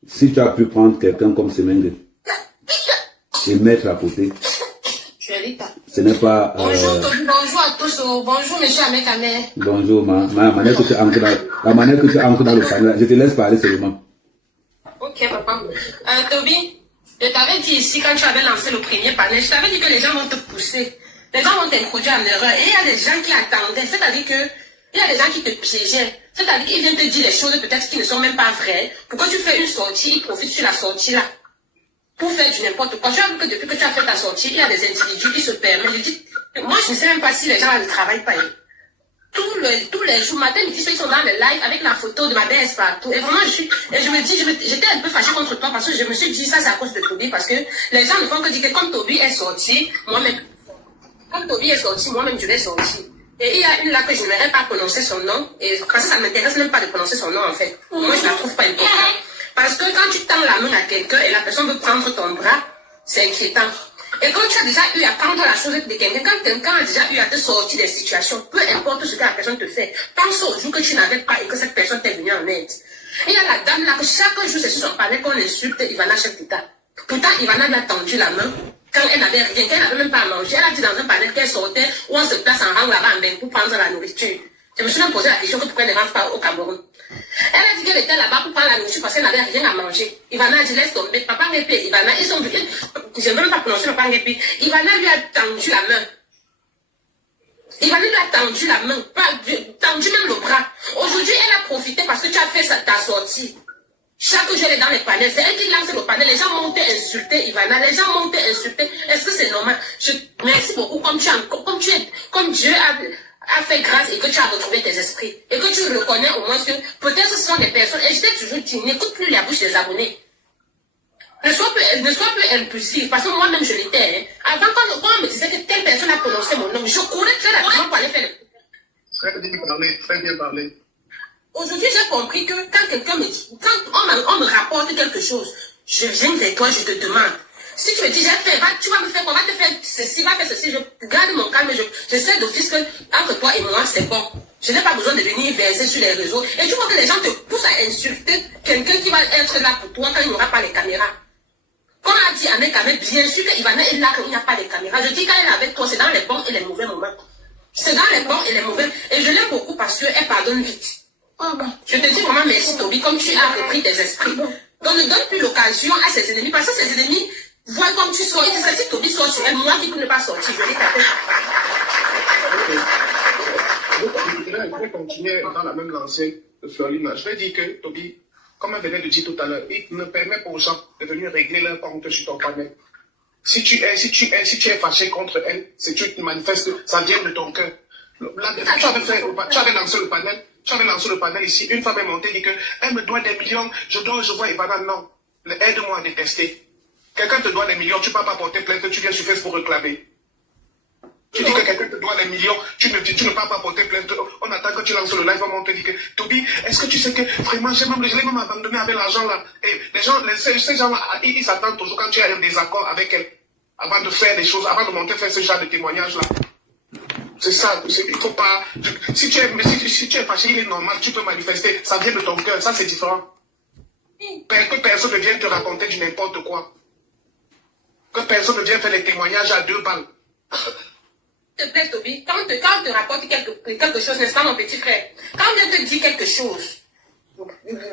si tu as pu prendre quelqu'un comme Semengue et mettre à côté, ce n'est pas... Bonjour bonjour à tous, bonjour monsieur Amekame. Bonjour, la manière que tu entres dans le panel, je te laisse parler seulement. Ok papa. Toby, je t'avais dit ici quand tu avais lancé le premier panel, je t'avais dit que les gens vont te pousser, les gens vont t'introduire en erreur et il y a des gens qui attendaient, c'est-à-dire que il y a des gens qui te piégeaient, c'est-à-dire qu'ils viennent te dire des choses peut-être qui ne sont même pas vraies. Pourquoi tu fais une sortie, ils profitent sur la sortie là pour faire du n'importe quoi. Tu as vu que depuis que tu as fait ta sortie, il y a des individus qui se permettent. Je dis, moi je ne sais même pas si les gens ne travaillent pas. Tous les jours, matin, midi, ils sont dans les lives avec la photo de ma BS partout. Et vraiment, je me dis, j'étais un peu fâchée contre toi parce que je me suis dit, ça c'est à cause de Toby, parce que les gens ne font que dire que comme Toby est sorti, moi-même, je l'ai sorti. Et il y a une là que je n'aimerais pas prononcer son nom, et parce que ça ne m'intéresse même pas de prononcer son nom en fait. Moi, je la trouve pas importante. Parce que quand tu tends la main à quelqu'un et la personne veut prendre ton bras, c'est inquiétant. Et quand tu as déjà eu à prendre la chose de quelqu'un, quand quelqu'un a déjà eu à te sortir des situations, peu importe ce que la personne te fait, pense au jour que tu n'avais pas et que cette personne t'est venue en aide. Et il y a la dame là que chaque jour c'est sur son panel qu'on insulte Ivana Cheptita. Pourtant, Ivana lui a tendu la main quand elle n'avait rien, qu'elle n'avait même pas à manger. Elle a dit dans un panel qu'elle sortait où on se place en rang là-bas en bain pour prendre la nourriture. Je me suis même posé la question que pourquoi elle ne rentre pas au Cameroun. Elle a dit qu'elle était là-bas pour prendre la nourriture parce qu'elle n'avait rien à manger. Ivana a dit laisse tomber. Papa Ngepi, Ivana, ils sont venus. Je ne veux même pas prononcer Papa Ngepi. Ivana lui a tendu la main. Ivana lui a tendu la main, tendu même le bras. Aujourd'hui, elle a profité parce que tu as fait ta sortie. Chaque jour, elle est dans les panels. C'est elle qui lance le panel. Les gens montent insulter Ivana. Les gens montent insulter. Est-ce que c'est normal? Merci beaucoup. Comme Dieu a fait grâce et que tu as retrouvé tes esprits. Et que tu reconnais au moins que peut-être ce sont des personnes. Et je t'ai toujours dit, n'écoute plus la bouche des abonnés. Ne sois plus impulsif. Parce que moi-même, je l'étais. Hein. Avant, quand on me disait que telle personne a prononcé mon nom, je courais très rapidement pour aller faire le... Très bien parlé. Aujourd'hui, j'ai compris que quand on me rapporte quelque chose, je viens vers toi, je te demande. Si tu me dis, tu vas me faire, on va te faire ceci, va faire ceci, je garde mon calme, je sais d'office que entre toi et moi, c'est bon. Je n'ai pas besoin de venir verser sur les réseaux. Et tu vois que les gens te poussent à insulter quelqu'un qui va être là pour toi quand il n'y aura pas les caméras. Comme a dit Amekame, bien sûr qu'Ivana est là quand il n'y a pas les caméras. Je dis quand elle est avec toi, c'est dans les bons et les mauvais moments. C'est dans les bons et les mauvais. Et je l'aime beaucoup parce qu'elle pardonne vite. Je te dis vraiment merci Toby, comme tu as repris tes esprits. Donc ne donne plus l'occasion à ses ennemis, parce que ses ennemis voient comme tu sors. Ils disent que si Toby sort sur elle, moi qui ne peux pas sortir, je vais taper. Je vais continuer dans la même lancée de Florine. Je vais dire que Toby, comme elle venait de dire tout à l'heure, il ne permet pas aux gens de venir régler leur compte sur ton panel. Si tu es fâché contre elle, c'est tu te manifestes, ça vient de ton cœur. Tu avais lancé le panel. Tu avais lancé le panel ici, une femme est montée et dit qu'elle me doit des millions, je vois Ivana, non. Aide-moi à détester. Quelqu'un te doit des millions, tu ne peux pas porter plainte, tu viens sur Facebook pour réclamer. Tu dis que quelqu'un te doit des millions, tu ne peux pas porter plainte. On attend que tu lances le live, on te dit que Toby, est-ce que tu sais que vraiment, je l'ai même abandonné avec l'argent là. Et ces gens-là, ils s'attendent toujours quand tu as un désaccord avec elle, avant de faire des choses, avant de monter faire ce genre de témoignage là. C'est ça, il faut pas... Si tu es fâché, il est normal, tu peux manifester. Ça vient de ton cœur, ça c'est différent. Que personne ne vienne te raconter du n'importe quoi. Que personne ne vienne faire les témoignages à 2 balles. S'il te plaît, Toby, quand on te rapporte quelque chose, n'est-ce pas, mon petit frère? Quand on vient te dire quelque chose,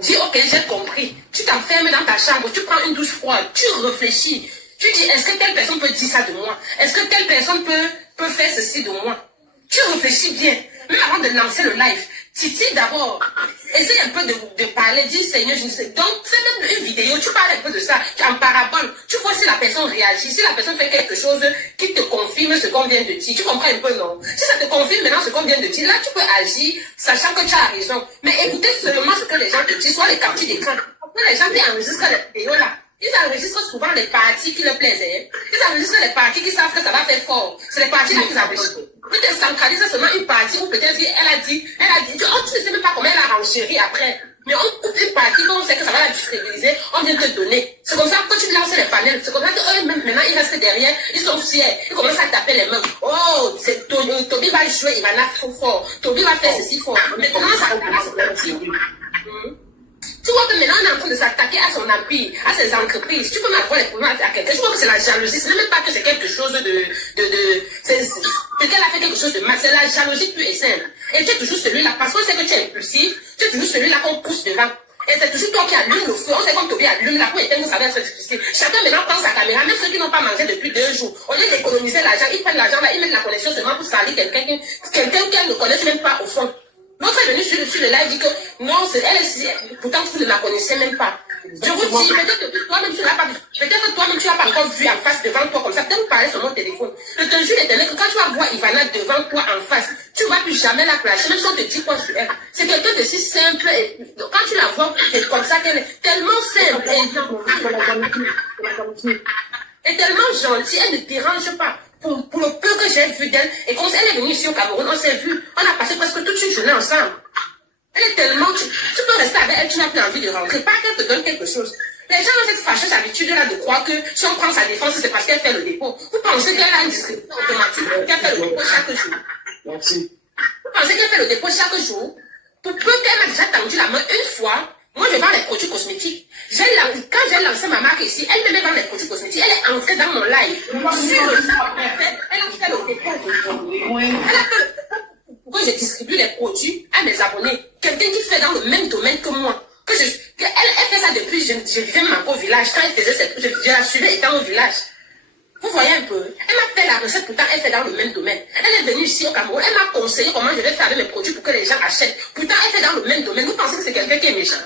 dis, ok, j'ai compris. Tu t'enfermes dans ta chambre, tu prends une douche froide, tu réfléchis. Tu dis, est-ce que telle personne peut dire ça de moi? Est-ce que telle personne peut faire ceci de moi? Tu réfléchis bien. Même avant de lancer le live, Titi d'abord, essaye un peu de parler, dis Seigneur, je ne sais. Donc, fais même une vidéo, tu parles un peu de ça, en parabole. Tu vois si la personne réagit, si la personne fait quelque chose qui te confirme ce qu'on vient de dire. Tu comprends un peu, non? Si ça te confirme maintenant ce qu'on vient de dire, là, tu peux agir, sachant que tu as raison. Mais écoutez seulement ce que les gens te disent, soit les captures d'écran. Après, les gens qui enregistrent les vidéos là. Ils enregistrent souvent les parties qui leur plaisent. Ils enregistrent les parties qui savent que ça va faire fort. C'est les parties là qu'ils enregistrent. Peut-être centraliser seulement une partie où peut-être elle a dit, tu ne sais même pas comment elle a renchéri après. Mais on coupe une partie quand on sait que ça va la déstabiliser, on vient te donner. C'est comme ça que tu lances les panels. C'est comme ça qu'eux, maintenant, ils restent derrière, ils sont fiers. Ils commencent à taper les mains. Oh, Toby va jouer, il va là trop fort. Toby va faire ceci fort. Maintenant, ça va se tu vois que maintenant on est en train de s'attaquer à son appui, à ses entreprises. Tu peux m'avoir les problèmes à quelqu'un. Je vois que c'est la jalousie. Ce n'est même pas que c'est quelque chose c'est qu'elle a fait quelque chose de mal. C'est la jalousie pure et simple. Et tu es toujours celui-là. Parce qu'on sait que tu es impulsif. Tu es toujours celui-là qu'on pousse devant. Et c'est toujours toi qui allume le feu. On sait comme Toby allume la pour éteindre, ça va être difficile. Chacun maintenant prend sa caméra. Même ceux qui n'ont pas mangé depuis 2 jours. Au lieu d'économiser l'argent, ils prennent l'argent là, ils mettent la connexion seulement pour salir quelqu'un qu'elle ne connaissent même pas au fond. L'autre est venue sur le live dit que non, pourtant vous ne la connaissez même pas. Je vous dis, peut-être que toi-même tu l'as pas encore vu en face devant toi comme ça. Peut-être vous parlez sur mon téléphone. Je te jure l'éternel que quand tu vas voir Ivana devant toi en face, tu ne vas plus jamais la clasher, même si on te dit quoi sur elle. C'est quelqu'un de si simple et quand tu la vois, c'est comme ça qu'elle est tellement simple et tellement gentille, elle ne dérange pas. Pour le peu que j'ai vu d'elle, et quand elle est venue ici au Cameroun, on s'est vu, on a passé presque toute une journée ensemble. Elle est tellement, tu peux rester avec elle, tu n'as plus envie de rentrer, pas qu'elle te donne quelque chose. Les gens ont cette fâcheuse habitude-là de croire que si on prend sa défense, c'est parce qu'elle fait le dépôt. Vous pensez qu'elle a une distribution automatique, qu'elle fait le dépôt chaque jour? Merci. Vous pensez qu'elle fait le dépôt chaque jour? Pour peu qu'elle m'a déjà tendu la main une fois, moi je vends les produits cosmétiques. Quand j'ai lancé ma marque ici, elle me met dans les produits cosmétiques. Elle est entrée dans mon live. Elle a fait le dépôt. Pourquoi je distribue les produits à mes abonnés? Quelqu'un qui fait dans le même domaine que moi. Elle fait ça depuis, je vivais même au village. Quand elle faisait cette trucs, je la suivais étant au village. Vous voyez un peu? Elle m'a fait la recette, pourtant elle fait dans le même domaine. Elle est venue ici au Cameroun, elle m'a conseillé comment je vais faire avec mes produits pour que les gens achètent. Pourtant elle fait dans le même domaine. Vous pensez que c'est quelqu'un qui est méchant?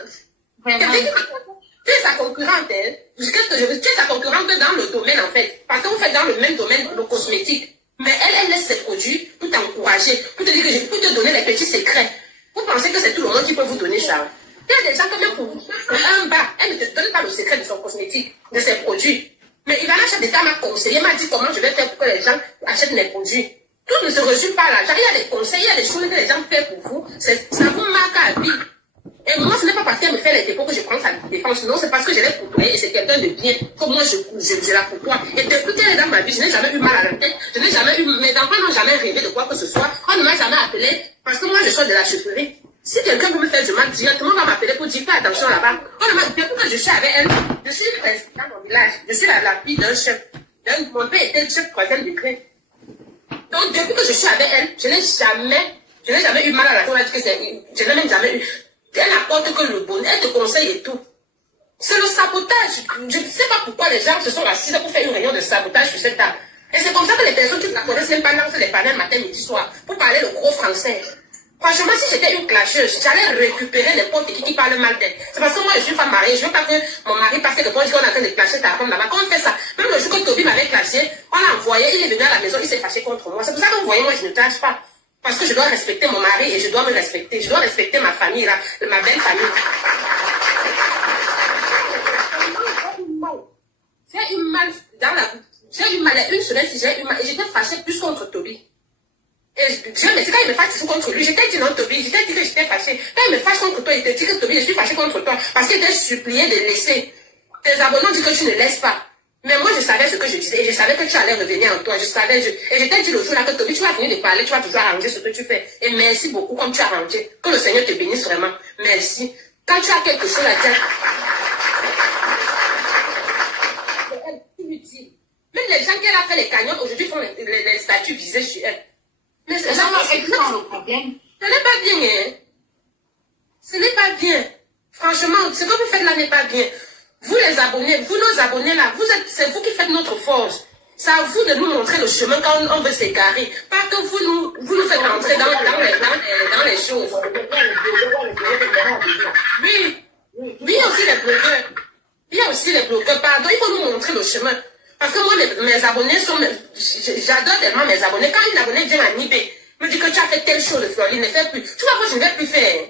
Tu es sa concurrente, elle. Qu'est-ce que je veux? Tu es sa concurrente dans le domaine en fait. Parce que vous faites dans le même domaine, le cosmétique. Mais elle laisse ses produits pour t'encourager, pour te dire que je peux te donner les petits secrets. Vous pensez que c'est tout le monde qui peut vous donner ça? Il y a des gens comme même pour un bas, elle ne te donne pas le secret de son cosmétique, de ses produits. Mais Ivana Chadeka m'a conseillé, m'a dit comment je vais faire pour que les gens achètent mes produits. Tout ne se résume pas à l'argent. Il y a des conseils, il y a des choses que les gens font pour vous. Ça vous marque à vie. Et moi, ce n'est pas parce qu'elle me fait les dépôts que je prends sa défense. Non, c'est parce que je l'ai côtoyée et c'est quelqu'un de bien. Comme moi, je la côtoie. Et depuis qu'elle est dans ma vie, je n'ai jamais eu mal à la tête. Je n'ai jamais eu, mes enfants n'ont jamais rêvé de quoi que ce soit. On ne m'a jamais appelé parce que moi, je sors de la chefferie. Si quelqu'un veut me faire du mal, directement, on va m'appeler pour dire fais attention là-bas. Depuis que je suis avec elle, je suis dans mon village. Je suis la fille d'un chef. Mon père était le chef 3e degré. Donc, depuis que je suis avec elle, je n'ai jamais eu mal à la tête. Je n'ai même jamais eu. Elle n'apporte que le bonheur, elle te conseille et tout. C'est le sabotage. Je ne sais pas pourquoi les gens se sont assis là pour faire une réunion de sabotage sur cette table. Et c'est comme ça que les personnes qui ne la connaissent même pas lancent les panels matin, midi, soir, pour parler le gros français. Franchement, si j'étais une clasheuse, j'allais récupérer n'importe qui parle mal d'elle. C'est parce que moi, je suis femme mariée. Je ne veux pas que mon mari passe quelque chose, qu'on est en train de clasher ta femme là-bas. Quand on fait ça, même le jour que Toby m'avait clashé, on l'a envoyé, il est venu à la maison, il s'est fâché contre moi. C'est pour ça que vous voyez, moi, je ne clash pas. Parce que je dois respecter mon mari et je dois me respecter. Je dois respecter ma famille, là, ma belle famille. J'ai eu mal dans la bouche. J'ai eu mal une semaine, j'ai eu mal. Et j'étais fâchée plus contre Toby. Et mais c'est quand il me fâche toujours contre lui. J'étais dit non, Toby, j'étais dit que j'étais fâchée. Quand il me fâche contre toi, il te dit que Toby, je suis fâchée contre toi. Parce qu'il t'a supplié de laisser. Tes abonnés disent que tu ne laisses pas. Mais moi, je savais ce que je disais et je savais que tu allais revenir en toi. Je savais, et je t'ai dit le jour là que Toby, tu vas finir de parler, tu vas toujours arranger ce que tu fais. Et merci beaucoup comme tu as arrangé. Que le Seigneur te bénisse vraiment. Merci. Quand tu as quelque chose à dire, c'est inutile. Même les gens qui ont fait les cagnottes aujourd'hui font les statuts visés sur elle. Mais c'est ça, le problème. ce n'est pas bien, hein. Ce n'est pas bien. Franchement, ce que vous faites là n'est pas bien. Vous les abonnés, vous nos abonnés là, c'est vous qui faites notre force. C'est à vous de nous montrer le chemin quand on veut s'égarer. Pas que vous nous faites rentrer dans les choses. Oui. Oui, il y a aussi les blogueurs. Il y a aussi les blogueurs. Pardon, il faut nous montrer le chemin. Parce que moi, mes abonnés sont... J'adore tellement mes abonnés. Quand une abonnée vient à Nibé, me dit que tu as fait telle chose, Florie, ne fais plus. Tu vois, moi, je ne vais plus faire.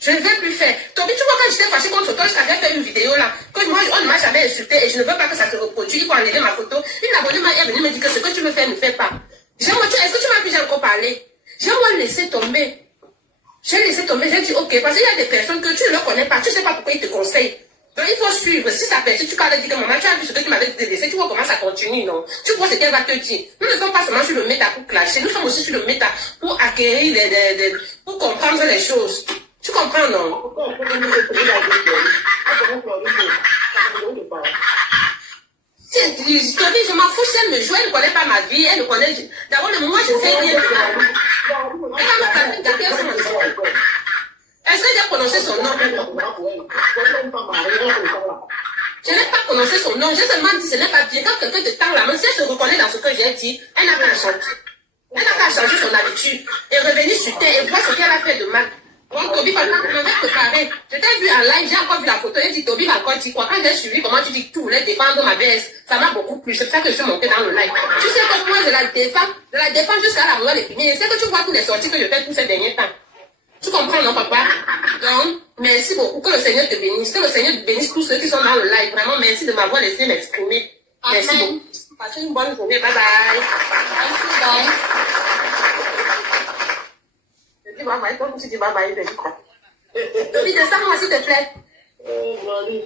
Je ne vais plus faire. Toby, tu vois, quand j'étais fâchée contre toi, je t'avais fait une vidéo là, que moi, on ne m'a jamais insulté et je ne veux pas que ça se reproduise. Il faut enlever ma photo. Une abonnée est venue me dire que ce que tu me fais, ne fais pas. Est-ce que tu m'as vu, j'ai encore parlé? J'ai moi laissé tomber. J'ai laissé tomber, j'ai dit ok, parce qu'il y a des personnes que tu ne le connais pas, tu ne sais pas pourquoi ils te conseillent. Donc il faut suivre. Si ça perçoit, tu parles dire que maman, tu as vu ce que tu m'avais laissé, tu vois comment ça continue, non? Tu vois ce qu'elle va te dire. Nous ne sommes pas seulement sur le méta pour clasher, nous sommes aussi sur le méta pour acquérir, pour comprendre les choses. Tu comprends, non? Je m'en fous si elle me joue, elle ne connaît pas ma vie, elle ne connaît... D'abord, moi, je sais rien. Est-ce que j'ai prononcé son nom? Je n'ai pas prononcé son nom, j'ai seulement dit ce n'est pas bien. Quand quelqu'un te tend la main, si elle se reconnaît dans ce que j'ai dit, elle n'a qu'à changer. Elle n'a qu'à changer son habitude et revenir sur terre et voir ce qu'elle a fait de mal. Donc, Toby, par exemple, on avait préparé. Je t'ai vu en live, j'ai encore vu la photo, j'ai dit, Toby va encore dire quoi? Quand j'ai suivi comment tu dis que tu voulais défendre ma BS, ça m'a beaucoup plu. C'est pour ça que je suis montée dans le live. Tu sais que moi, je la défends jusqu'à la moelle épinée. C'est que tu vois toutes les sorties que je fais tous ces derniers temps. Tu comprends, non, papa? Donc, merci beaucoup. Que le Seigneur te bénisse. Que le Seigneur bénisse tous ceux qui sont dans le live. Vraiment, merci de m'avoir laissé m'exprimer. Merci beaucoup. Passez une bonne journée. Bye bye. Merci, bye. Je dis bye bye. Toi, tu dis bye bye. Toby, descends-moi, s'il te plaît. Florie,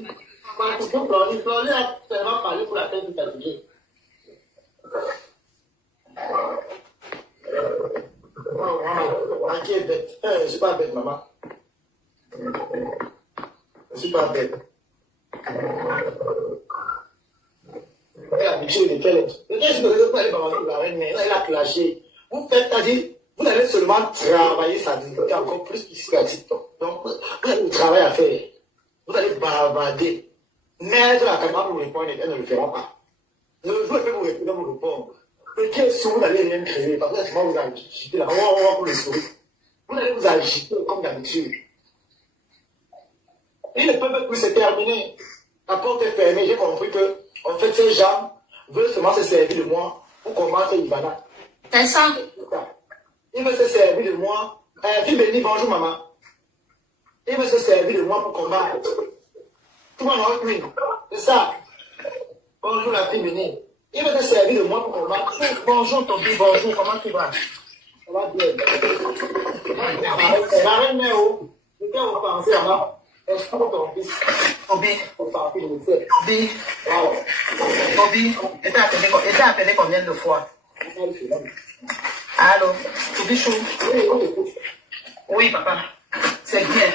elle va parler pour la tête de ta vie. Qui est bête? Je ne suis pas bête, maman. Je ne suis pas bête. Elle a habitué de faire les trucs. Qu'est-ce que vous allez balancer la reine? Elle a clashé. Vous faites, c'est-à-dire, vous allez seulement travailler sa dignité encore plus ici à TikTok. Donc, vous avez du travail à faire. Vous allez bavarder. Mettre la caméra pour vous répondre, elle ne le fera pas. Je vais vous répondre. Le pied sur vous n'allez rien créer, parce que sinon vous agitez là, on va pour les souris. Vous allez vous agiter comme d'habitude. Ils ne peuvent plus se terminer. La porte est fermée, j'ai compris que, en fait, ces gens veulent seulement se servir de moi pour combattre Ivana. C'est ça. Ils veulent se servir de moi. Fille bénie, bonjour maman. Ils veulent se servir de moi pour combattre. Tout le monde a repris. C'est ça. Bonjour la fille bénie. Il va te servir de moi pour combattre. Bonjour Toby, bonjour, comment tu vas? Ça va bien. La reine est où? Je t'ai repensé à moi. Est-ce que ton fils? Toby. Toby. Toby. Il t'a appelé combien de fois? Allô? Toby Chou? Oui, papa. C'est bien.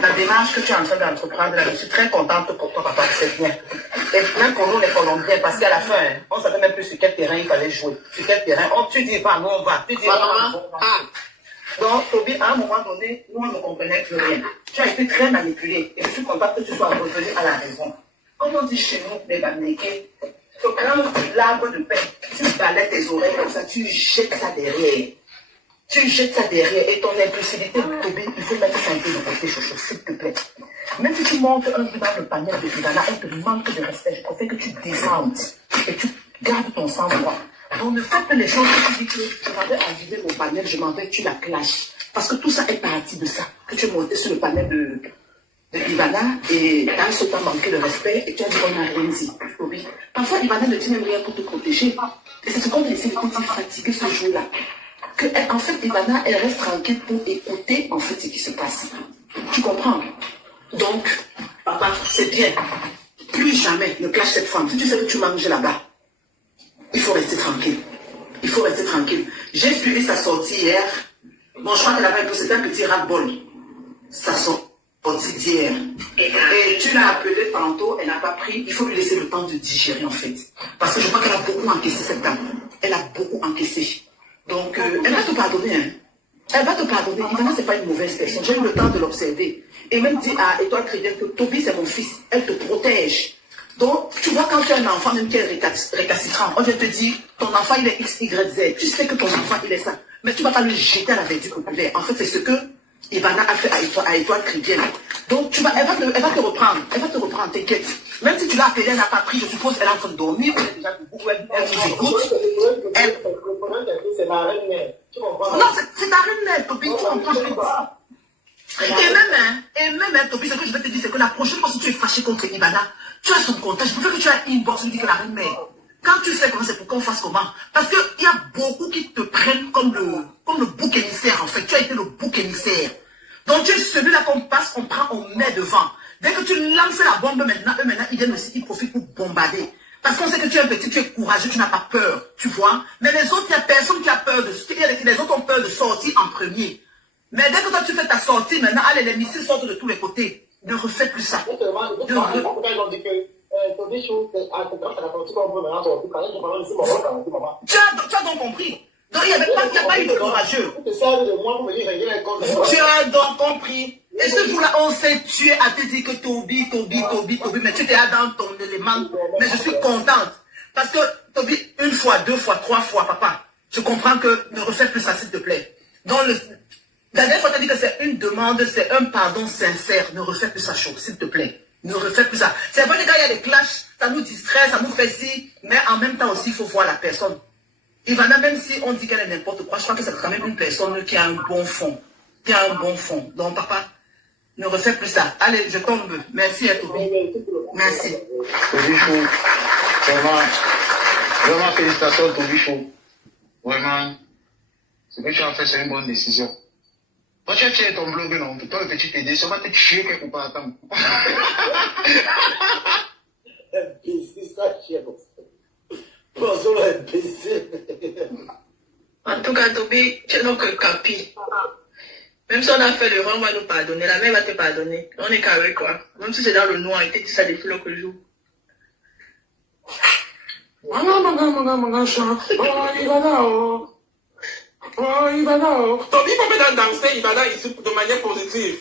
La démarche que tu es en train d'entreprendre là, je suis très contente pour toi, papa. C'est bien. Et même pour nous, les Colombiens, parce qu'à la fin, on ne savait même plus sur quel terrain il fallait jouer. Sur quel terrain. Oh, tu dis pas, nous on va. Tu dis pas, nous on va. Donc, Toby, à un moment donné, nous on ne comprenait plus rien. Tu as été très manipulé. Et je suis contente que tu sois revenu à la raison. Comme on dit chez nous, les Bamnéqués, tu prends l'arbre de pain, tu balais tes oreilles comme ça, tu jettes ça derrière. Tu jettes ça derrière et ton impulsivité, Toby, il faut mettre ça un peu de côté, chouchou, s'il te plaît. Même si tu montes un peu dans le panel de Ivana, on te manque de respect. Je préfère que tu descendes et tu gardes ton sang-froid. Donc ne fais pas les choses que tu dis que je m'en vais enlever mon panel, je m'en vais, tu la clashes. Parce que tout ça est parti de ça. Que tu es monté sur le panel de Ivana et tu as ce temps manqué de respect et tu as dit qu'on n'a rien dit. Toby. Parfois, Ivana ne dit même rien pour te protéger. Et c'est ce qu'on essaie de te fatiguer ce jour-là. Que, en fait, Ivana, elle reste tranquille pour écouter, en fait, ce qui se passe. Tu comprends? Donc, papa, c'est bien. Plus plus jamais ne clash cette femme. Si tu sais que tu manges là-bas, il faut rester tranquille. Il faut rester tranquille. J'ai suivi sa sortie hier. Bon, je crois qu'elle avait c'était un petit ras-le-bol. Sa sortie d'hier. Et tu l'as appelée tantôt, elle n'a pas pris. Il faut lui laisser le temps de digérer en fait. Parce que je crois qu'elle a beaucoup encaissé cette dame. Elle a beaucoup encaissé. Donc, elle va te pardonner. Hein. Elle va te pardonner. Ivana, c'est pas une mauvaise personne. J'ai eu le temps de l'observer. Et même dit à Étoile Chrétienne que Toby, c'est mon fils. Elle te protège. Donc, tu vois, quand tu as un enfant, même qui est récalcitrant, on vient te dire, ton enfant, il est X, Y, Z. Tu sais que ton enfant, il est ça. Mais tu ne vas pas le jeter à la verdure populaire. En fait, c'est ce que Ivana a fait à Étoile Chrétienne. Donc, elle va te reprendre. Elle va te reprendre, t'inquiète. Même si tu l'as appelée, elle n'a pas pris, je suppose, elle est en train de dormir, elle est déjà debout, elle vous écoute. Le problème, c'est la reine mère. Tu comprends? Non, c'est ta reine mère, Toby, tu comprends, je l'ai dit. Et même, Toby, ce que je vais te dire, c'est que la prochaine fois, si tu es fâché contre Ivana, tu as son contact. Je préfère que tu aies inbox, lui dire que la reine mère. Quand tu fais comment, c'est pour qu'on fasse comment. Parce qu'il y a beaucoup qui te prennent comme le bouc émissaire, en fait. Tu as été le bouc émissaire. Donc tu es celui-là qu'on passe, on prend, on met devant. Dès que tu lances la bombe maintenant, eux maintenant, ils viennent aussi, ils profitent pour bombarder. Parce qu'on sait que tu es un petit, tu es courageux, tu n'as pas peur, tu vois. Mais les autres, il n'y a personne qui a peur de... Les autres ont peur de sortir en premier. Mais dès que toi, tu fais ta sortie, maintenant, allez, les missiles sortent de tous les côtés. Ne refais plus ça. Tu as donc compris. Donc, il n'y a pas eu de courageux. Tu as donc compris. Et ce jour-là, on s'est tué à te dire que Toby, mais tu étais là dans ton élément. Mais je suis contente. Parce que Toby, une fois, deux fois, trois fois, papa, je comprends que ne refais plus ça, s'il te plaît. Donc, la dernière fois, tu as dit que c'est une demande, c'est un pardon sincère. Ne refais plus ça, s'il te plaît. Ne refais plus ça. C'est vrai que quand il y a des clashs, ça nous distrait, ça nous fait ci, mais en même temps aussi, il faut voir la personne. Ivana, même si on dit qu'elle est n'importe quoi, je crois que c'est quand même une personne qui a un bon fond. Qui a un bon fond. Donc, papa, ne refais plus ça. Allez, je tombe. Merci à toi. Merci. Tobichou, vraiment félicitations, Tobichou. Vraiment, ce que tu as fait, c'est une bonne décision. Toi, tu as tiré ton blog, non? Toi, le petit TD, ça va te tuer quelque part. Attends. C'est ça, chien. Bonjour, imbécile. En tout cas, Toby, tu es notre capi. Même si on a fait l'erreur, on va nous pardonner. La mère va te pardonner. On est qu'avec quoi. Même si c'est dans le noir, il te dit ça depuis l'autre jour. Toby, il faut maintenant danser Ivana ici de manière positive.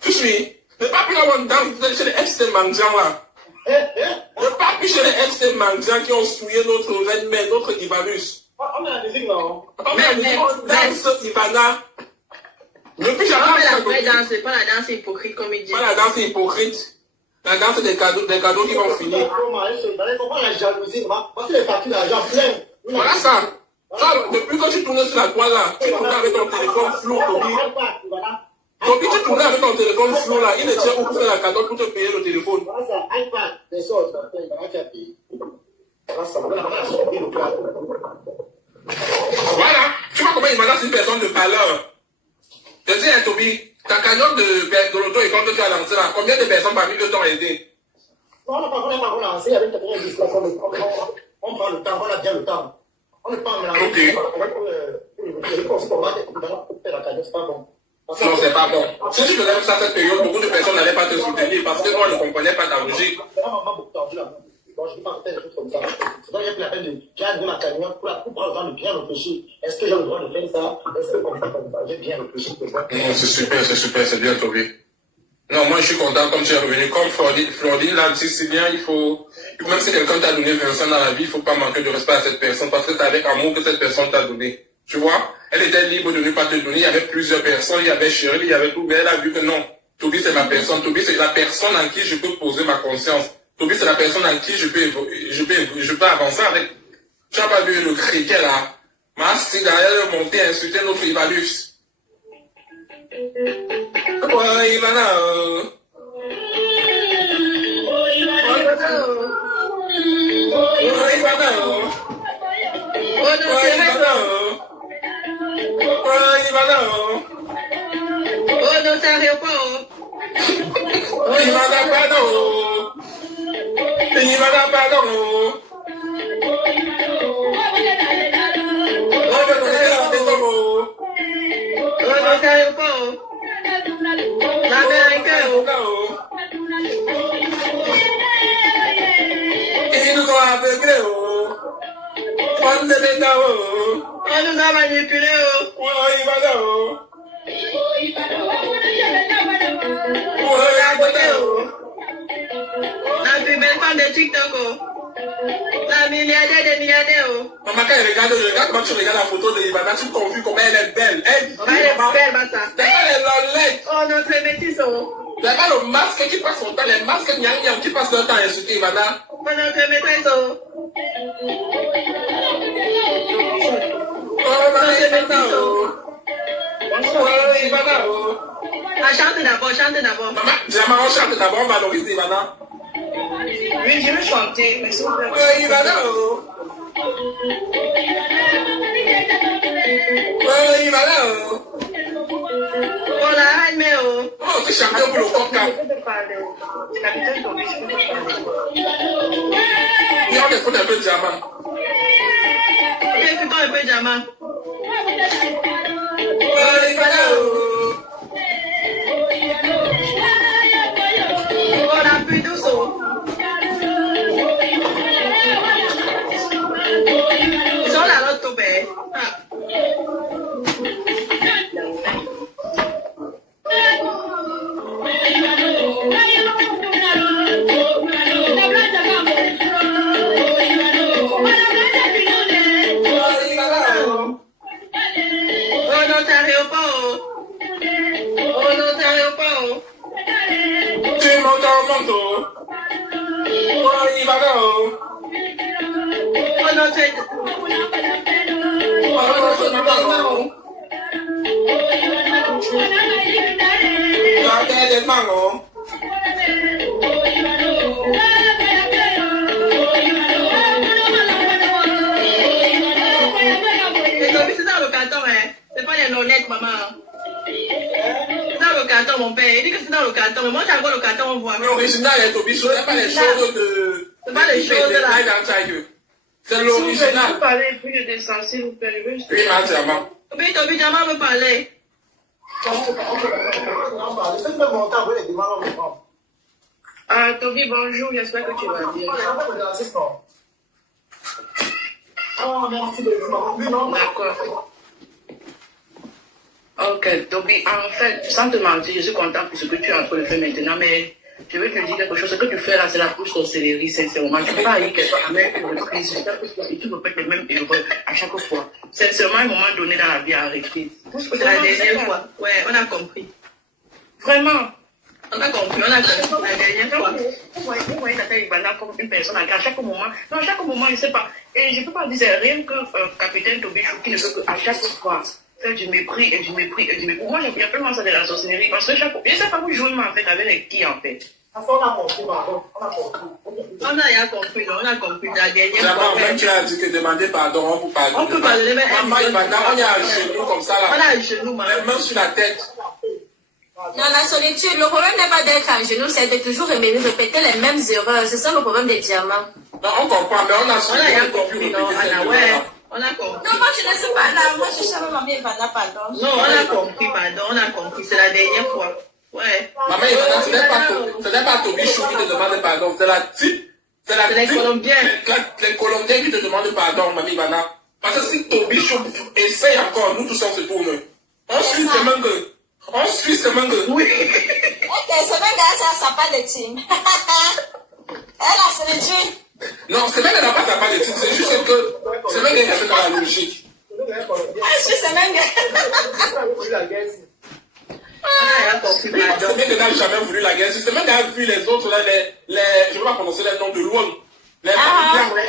Tu suis? Ne pas plus avoir une danse chez les FC Mangian là. Ne pas plus chez les FC Mangian qui ont souillé notre reine mère, notre Ivanus. On a la musique, non? On a la musique, on danse Ivana. Ne plus jamais la vraie danse, c'est pas la danse hypocrite comme il dit. Pas la danse hypocrite. La danse des cadeaux qui vont finir. Comment la jalousie, parce que les factures d'argent plein. Voilà ça. Depuis que tu tournais sur la toile là, tu tournais avec ton téléphone flou, Toby. Toby, tu tournais avec ton téléphone flou là, il ne tient où faire la cadeau pour te payer le téléphone. Voilà ça, iPad, des choses, tu as payé. Voilà ça, voilà, tu vois comment il m'annonce une personne de valeur. Je dis à Toby, ta cagnotte de l'auto-école que tu as lancée là, combien de personnes parmi eux t'ont aidé? On n'a pas lancé avec quelqu'un qui on prend le temps, on a bien le temps. On n'est pas mélangé. Ok. Non, c'est pas bon. Si tu faisais ça cette période, beaucoup de personnes n'allaient pas te soutenir parce qu'on ne comprenait pas ta logique. Je ne vais pas faire des choses comme ça. C'est donc il y a plus la peine de garder ma cagnotte pour prendre le temps de bien réfléchir. Est-ce que j'ai le droit de faire ça? Est-ce que comme ça, j'ai bien réfléchi? Non, c'est super, c'est bien, Toby. Non, moi je suis content comme tu es revenu. Comme Florine l'a dit, c'est bien, il faut, même si quelqu'un t'a donné 25 dans la vie, il ne faut pas manquer de respect à cette personne parce que c'est avec amour que cette personne t'a donné. Tu vois? Elle était libre de ne pas te donner, il y avait plusieurs personnes, il y avait Cheryl, il y avait tout, mais elle a vu que non. Toby c'est ma personne, Toby c'est la personne en qui je peux poser ma conscience. Toby c'est la personne en qui je peux avancer avec. Tu n'as pas vu le criquet là? Merci d'aller monter insulter notre Ivanus. Ouais, Ivana. Ivana, pardon. Ils nous ont aveuglés. On nous a manipulés. La plus belle femme de TikTok. La milliardaire des milliardaires. Maman, quand elle regarde, quand tu regardes la photo de Ivana, tu te confuses comment elle est belle. Elle est belle, Bata. Derrière les lolettes. Oh, notre métis. Derrière le masque qui passe son temps, les masques qui passent leur temps à insulter Ivana. Oh, notre maîtresse. Chante d'abord, chante d'abord. Maman, on chante d'abord, on valorise Ivana. Oui, je vais chanter, mais s'il vous plaît. Oui, Ivana. Oui, Ivana. Oh la haine, oh, c'est champion pour le coca. Il y a des fois un peu de diamant. Il y a un peu de diamant. Oh, la plus douce. Ils sont là, l'autre tombé. C'est pas les honnêtes, maman. C'est dans le carton, mon père. Il dit que c'est dans le carton. Mais moi, j'ai encore le carton, on voit. L'original est au bichot. C'est pas les choses de. C'est pas les choses de là. C'est l'original. Si vous parlez plus de descente, s'il vous plaît. Oui, maman. Oui, Toby Diamant veut parler. Ah, Toby, bonjour. J'espère que tu vas bien. Oh, merci de maman. D'accord. Ok, Toby, en fait, sans te mentir, je suis content pour ce que tu es en train de faire maintenant, mais je vais te dire quelque chose. Ce que tu fais là, c'est la plus sorcellerie, sincèrement. Tu ne peux pas aller quelque chose avec une reprise. Et tu répètes les mêmes erreurs à chaque fois. Sincèrement, à un moment donné dans la vie, arrêtez. C'est la dernière fois. Ouais, on a compris. Vraiment. On a compris, la dernière fois. Vous voyez la taille Ivana comme une personne à chaque moment. Non, à chaque moment, je ne sais pas. Et je ne peux pas dire, c'est rien que capitaine Toby Chou qui ne peut qu'à chaque fois faire du mépris et du mépris et du mépris. Moi, j'ai vraiment ça de la sorcellerie. Parce que chaque fois, je ne sais pas où jouer, mais en fait, avec les qui, en fait. On a compris, pardon. On a compris. On a rien compris, on a compris. La dernière fois. Même tu as dit que demander pardon, on peut pardonner. On peut pardonner, mais. Maman, Ivana, on est à genoux comme ça, là. On est à genoux, maman. Même sur la tête. Non, la solitude, le problème n'est pas d'être à genoux, c'est de toujours répéter les mêmes erreurs. C'est ça le problème des diamants. Non, on comprend, mais on a compris. Non, Anna, ouais. On a compris. Non, moi je ne sais pas là. Moi je sais pas, maman Ivana, pardon. Non, on a compris, pardon. On a compris. C'est la dernière fois. Ouais. Maman Ivana, ce n'est pas Toby Chou qui te demande pardon. C'est la type. C'est les Colombiens. Les Colombiens qui te demandent pardon, maman Ivana. Parce que si Toby Chou essaye encore, nous tous on se tourne. On suit ce mangue. On suit ce mangue. Oui. Ok, ce mangue, ça n'a pas de team. Elle a solitude. Non, c'est même qu'elle n'a pas sa part de titre, c'est juste que c'est même qu'elle a fait dans la logique. Ah, c'est même c'est même qu'elle n'a jamais voulu la guerre. C'est même qu'elle a vu les autres, là, je ne vais pas prononcer les noms de Luang. Les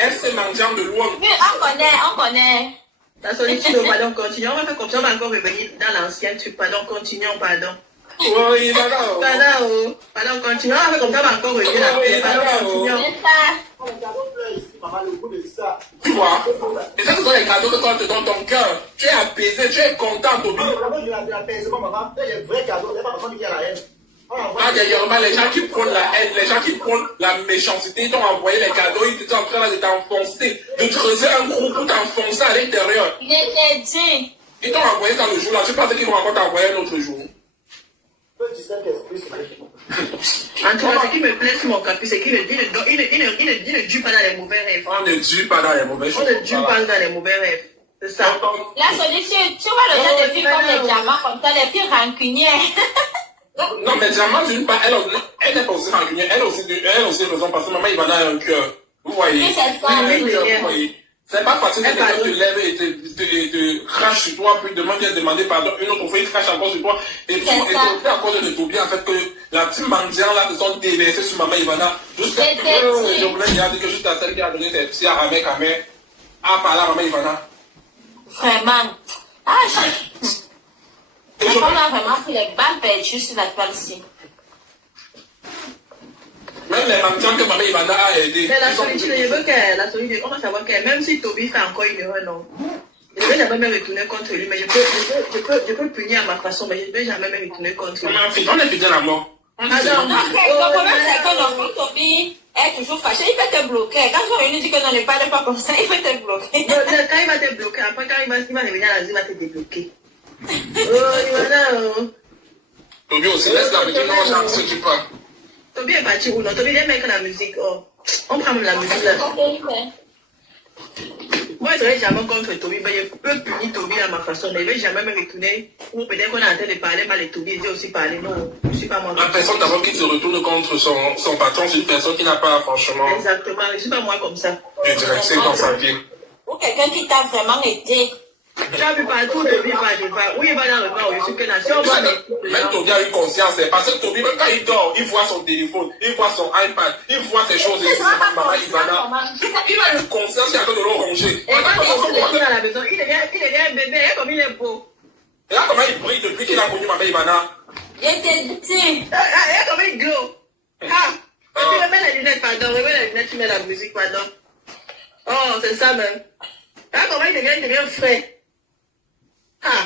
FC Mangiant de Luang. Oui, on connaît. La solitude, pardon, continuons. On va faire comme ça, on va encore revenir dans l'ancien truc. Pardon, continuons, pardon. Oui, pardon, continuons. On va faire comme ça, on va encore revenir dans pardon, continuons. Tu vois, et ça, ce sont les cadeaux que toi te donnes ton cœur. Tu es apaisé, tu es content, Toby. Ah, dernièrement, les gens qui prônent la haine, les gens qui prônent la méchanceté, ils t'ont envoyé les cadeaux, ils étaient en train de t'enfoncer, de creuser un trou pour t'enfoncer à l'intérieur. Il est dit. Ils t'ont envoyé ça le jour-là, je pense qu'ils vont encore t'envoyer un autre jour. En tout cas, ce qui me plaît sur mon caprice, c'est qu'il ne dure pas dans les mauvais rêves. On ne dure pas dans les mauvais choses. On ne dure pas dans les mauvais rêves. C'est ça. La solution, tu vois le genre de filles comme les diamants, comme ça, les filles rancunières. Non, mais Diamant, d'une part, elle n'est pas aussi rancunière, elle a aussi raison parce que maman, il va dans un cœur. Vous voyez? Oui, c'est ça. Vous voyez? C'est pas facile que quelqu'un te lève et te crache sur toi, puis demande de demander pardon. Une autre fois, il crache encore sur toi. Et tu es à cause de Toby, en fait, que la petite mendiant là se sont déversés sur maman Ivana. Jusqu'à je voulais dire que juste à celle qui a donné ses petits à Ramek, a parlé à maman Ivana. Vraiment. Ah, la femme a vraiment pris les balles perdues sur la toile-ci. Même les mendiants que maman Ivana a aidé. Mais la solitude, je veux on va savoir que même si Toby fait encore une erreur, non. Je ne vais jamais me retourner contre lui, mais je peux punir à ma façon, mais je ne vais jamais me retourner contre lui. On est fidèle à mort. Le problème, c'est que non, Toby est toujours fâché, il peut te bloquer. Quand tu lui dis que non, ne parle pas comme ça, il peut te bloquer. Non, quand il va te bloquer, après quand il va revenir à la vie, il va te débloquer. Oh, Ivana, Toby aussi, laisse la musique, non, ça ne se tue pas. Toby est parti où non? Toby aime que la musique. Oh. On prend même la musique là. Moi, je ne serai jamais contre Toby, mais je peux punir Toby à ma façon. Mais je ne vais jamais me retourner. Ou peut-être qu'on est en train de parler mal de Toby, il dit aussi parler. Non, je ne suis pas moi. La personne d'abord qui se retourne contre son patron, c'est une personne qui n'a pas franchement. Exactement, je ne suis pas moi comme ça. De direction dans sa vie. Ou quelqu'un qui t'a vraiment aidé. Tu as vu partout, Toby va, oui, il va dans le bas, je suis que là. Si on va même Toby a eu conscience, parce que Toby, même quand il dort, il voit son téléphone, il voit son iPad, il voit ses choses. Il a eu conscience qu'il y a que de l'eau rongée. Et quand il est dans la maison, il devient un bébé, comme il est beau. Et là, comment il brille depuis qu'il a connu Maman Ivana? Il était dit. Et comment il glow. Ah, tu remets les lunettes, pardon, remets les lunettes, tu mets la musique, pardon. Oh, c'est ça même. Ah, comment il devient frais. Ah.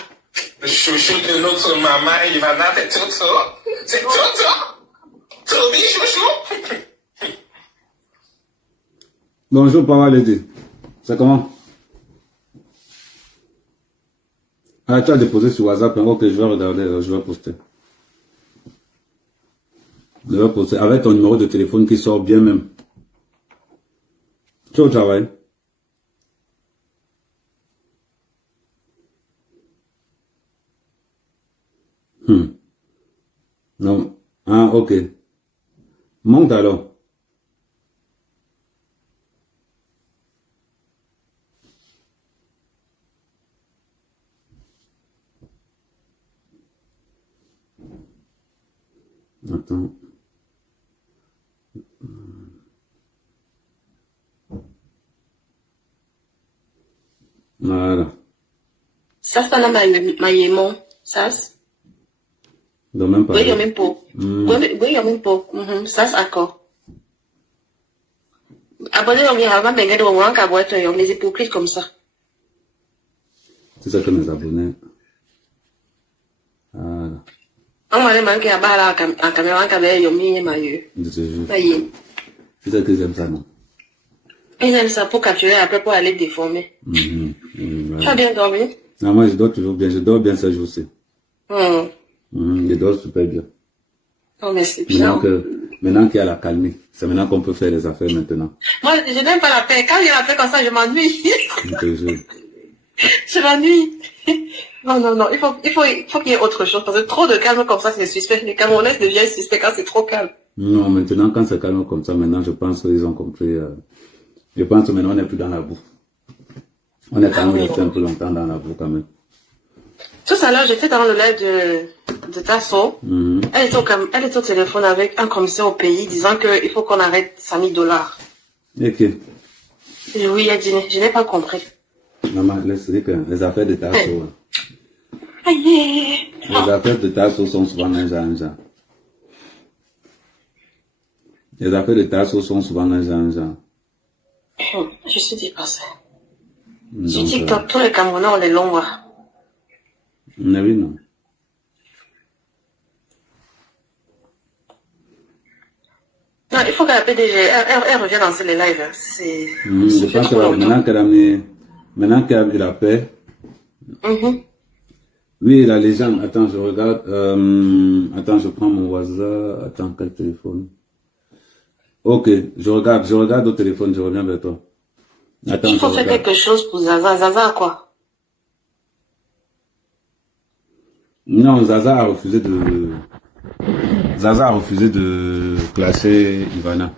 Le chouchou de notre maman Ivana, c'est Toto. C'est Toto. Toby, chouchou. Bonjour, Papa Lady. C'est comment? Ah, tu as déposé sur WhatsApp, ok, je vais regarder, je vais poster. Je vais poster avec ton numéro de téléphone qui sort bien même. Tu es au travail? Non. Ah, ok. Monte alors. Attends. Voilà. Ça, c'est ma yémon. Ça, Donc même pas. oui, il y a même pas. Oui, il y a même pas. Ça, c'est d'accord. Abonnez-vous, on vient avant, mais regardez, on va en les hypocrites comme ça. C'est ça que mes abonnés. Voilà. On va aller manquer à bas là, en caméra, en caméra, il y a mis ma yeux. Je te jure. Voyez. C'est ça que j'aime ça, non? Ils aiment ça pour capturer, après pour aller déformer. Tu as bien dormi? Non, moi, je dors toujours bien. Je dors bien ces jours-ci. Je dors super bien. Oh, mais c'est bien. Maintenant qu'il y a la calmie, c'est maintenant qu'on peut faire les affaires maintenant. Moi, je n'aime pas la paix. Quand il y a la paix comme ça, je m'ennuie. Je te jure. Je m'ennuie. Non. Il faut qu'il y ait autre chose. Parce que trop de calme comme ça, c'est suspect. Les Camerounais deviennent suspects quand c'est trop calme. Non, maintenant, quand c'est calme comme ça, maintenant, je pense qu'ils ont compris. Je pense que maintenant, on n'est plus dans la boue. On est quand même resté un peu longtemps dans la boue quand même. Tout à l'heure, j'étais dans le live de Tasso. Elle était au téléphone avec un commissaire au pays disant qu'il faut qu'on arrête $100,000. Ok. Oui, elle dit, je n'ai pas compris. Maman, laisse dire que les affaires de Tasso. Aïe. Les affaires de Tasso sont souvent un genre. Les affaires de Tasso sont souvent un genre. Je suis dépassée. Je dis que tous les Camerounais ont les longs bras. Oui, non. Non, il faut que la PDG, elle revienne lancer les lives. Hein. Je pense que maintenant qu'elle a paix. Oui, la légende. Attends, je regarde. Attends, je prends mon WhatsApp. Attends, quel téléphone? Ok, je regarde au téléphone, je reviens vers toi. Attends, il faut faire quelque chose pour Zaza. Zaza, quoi? Non, Zaza a refusé de clasher Ivana.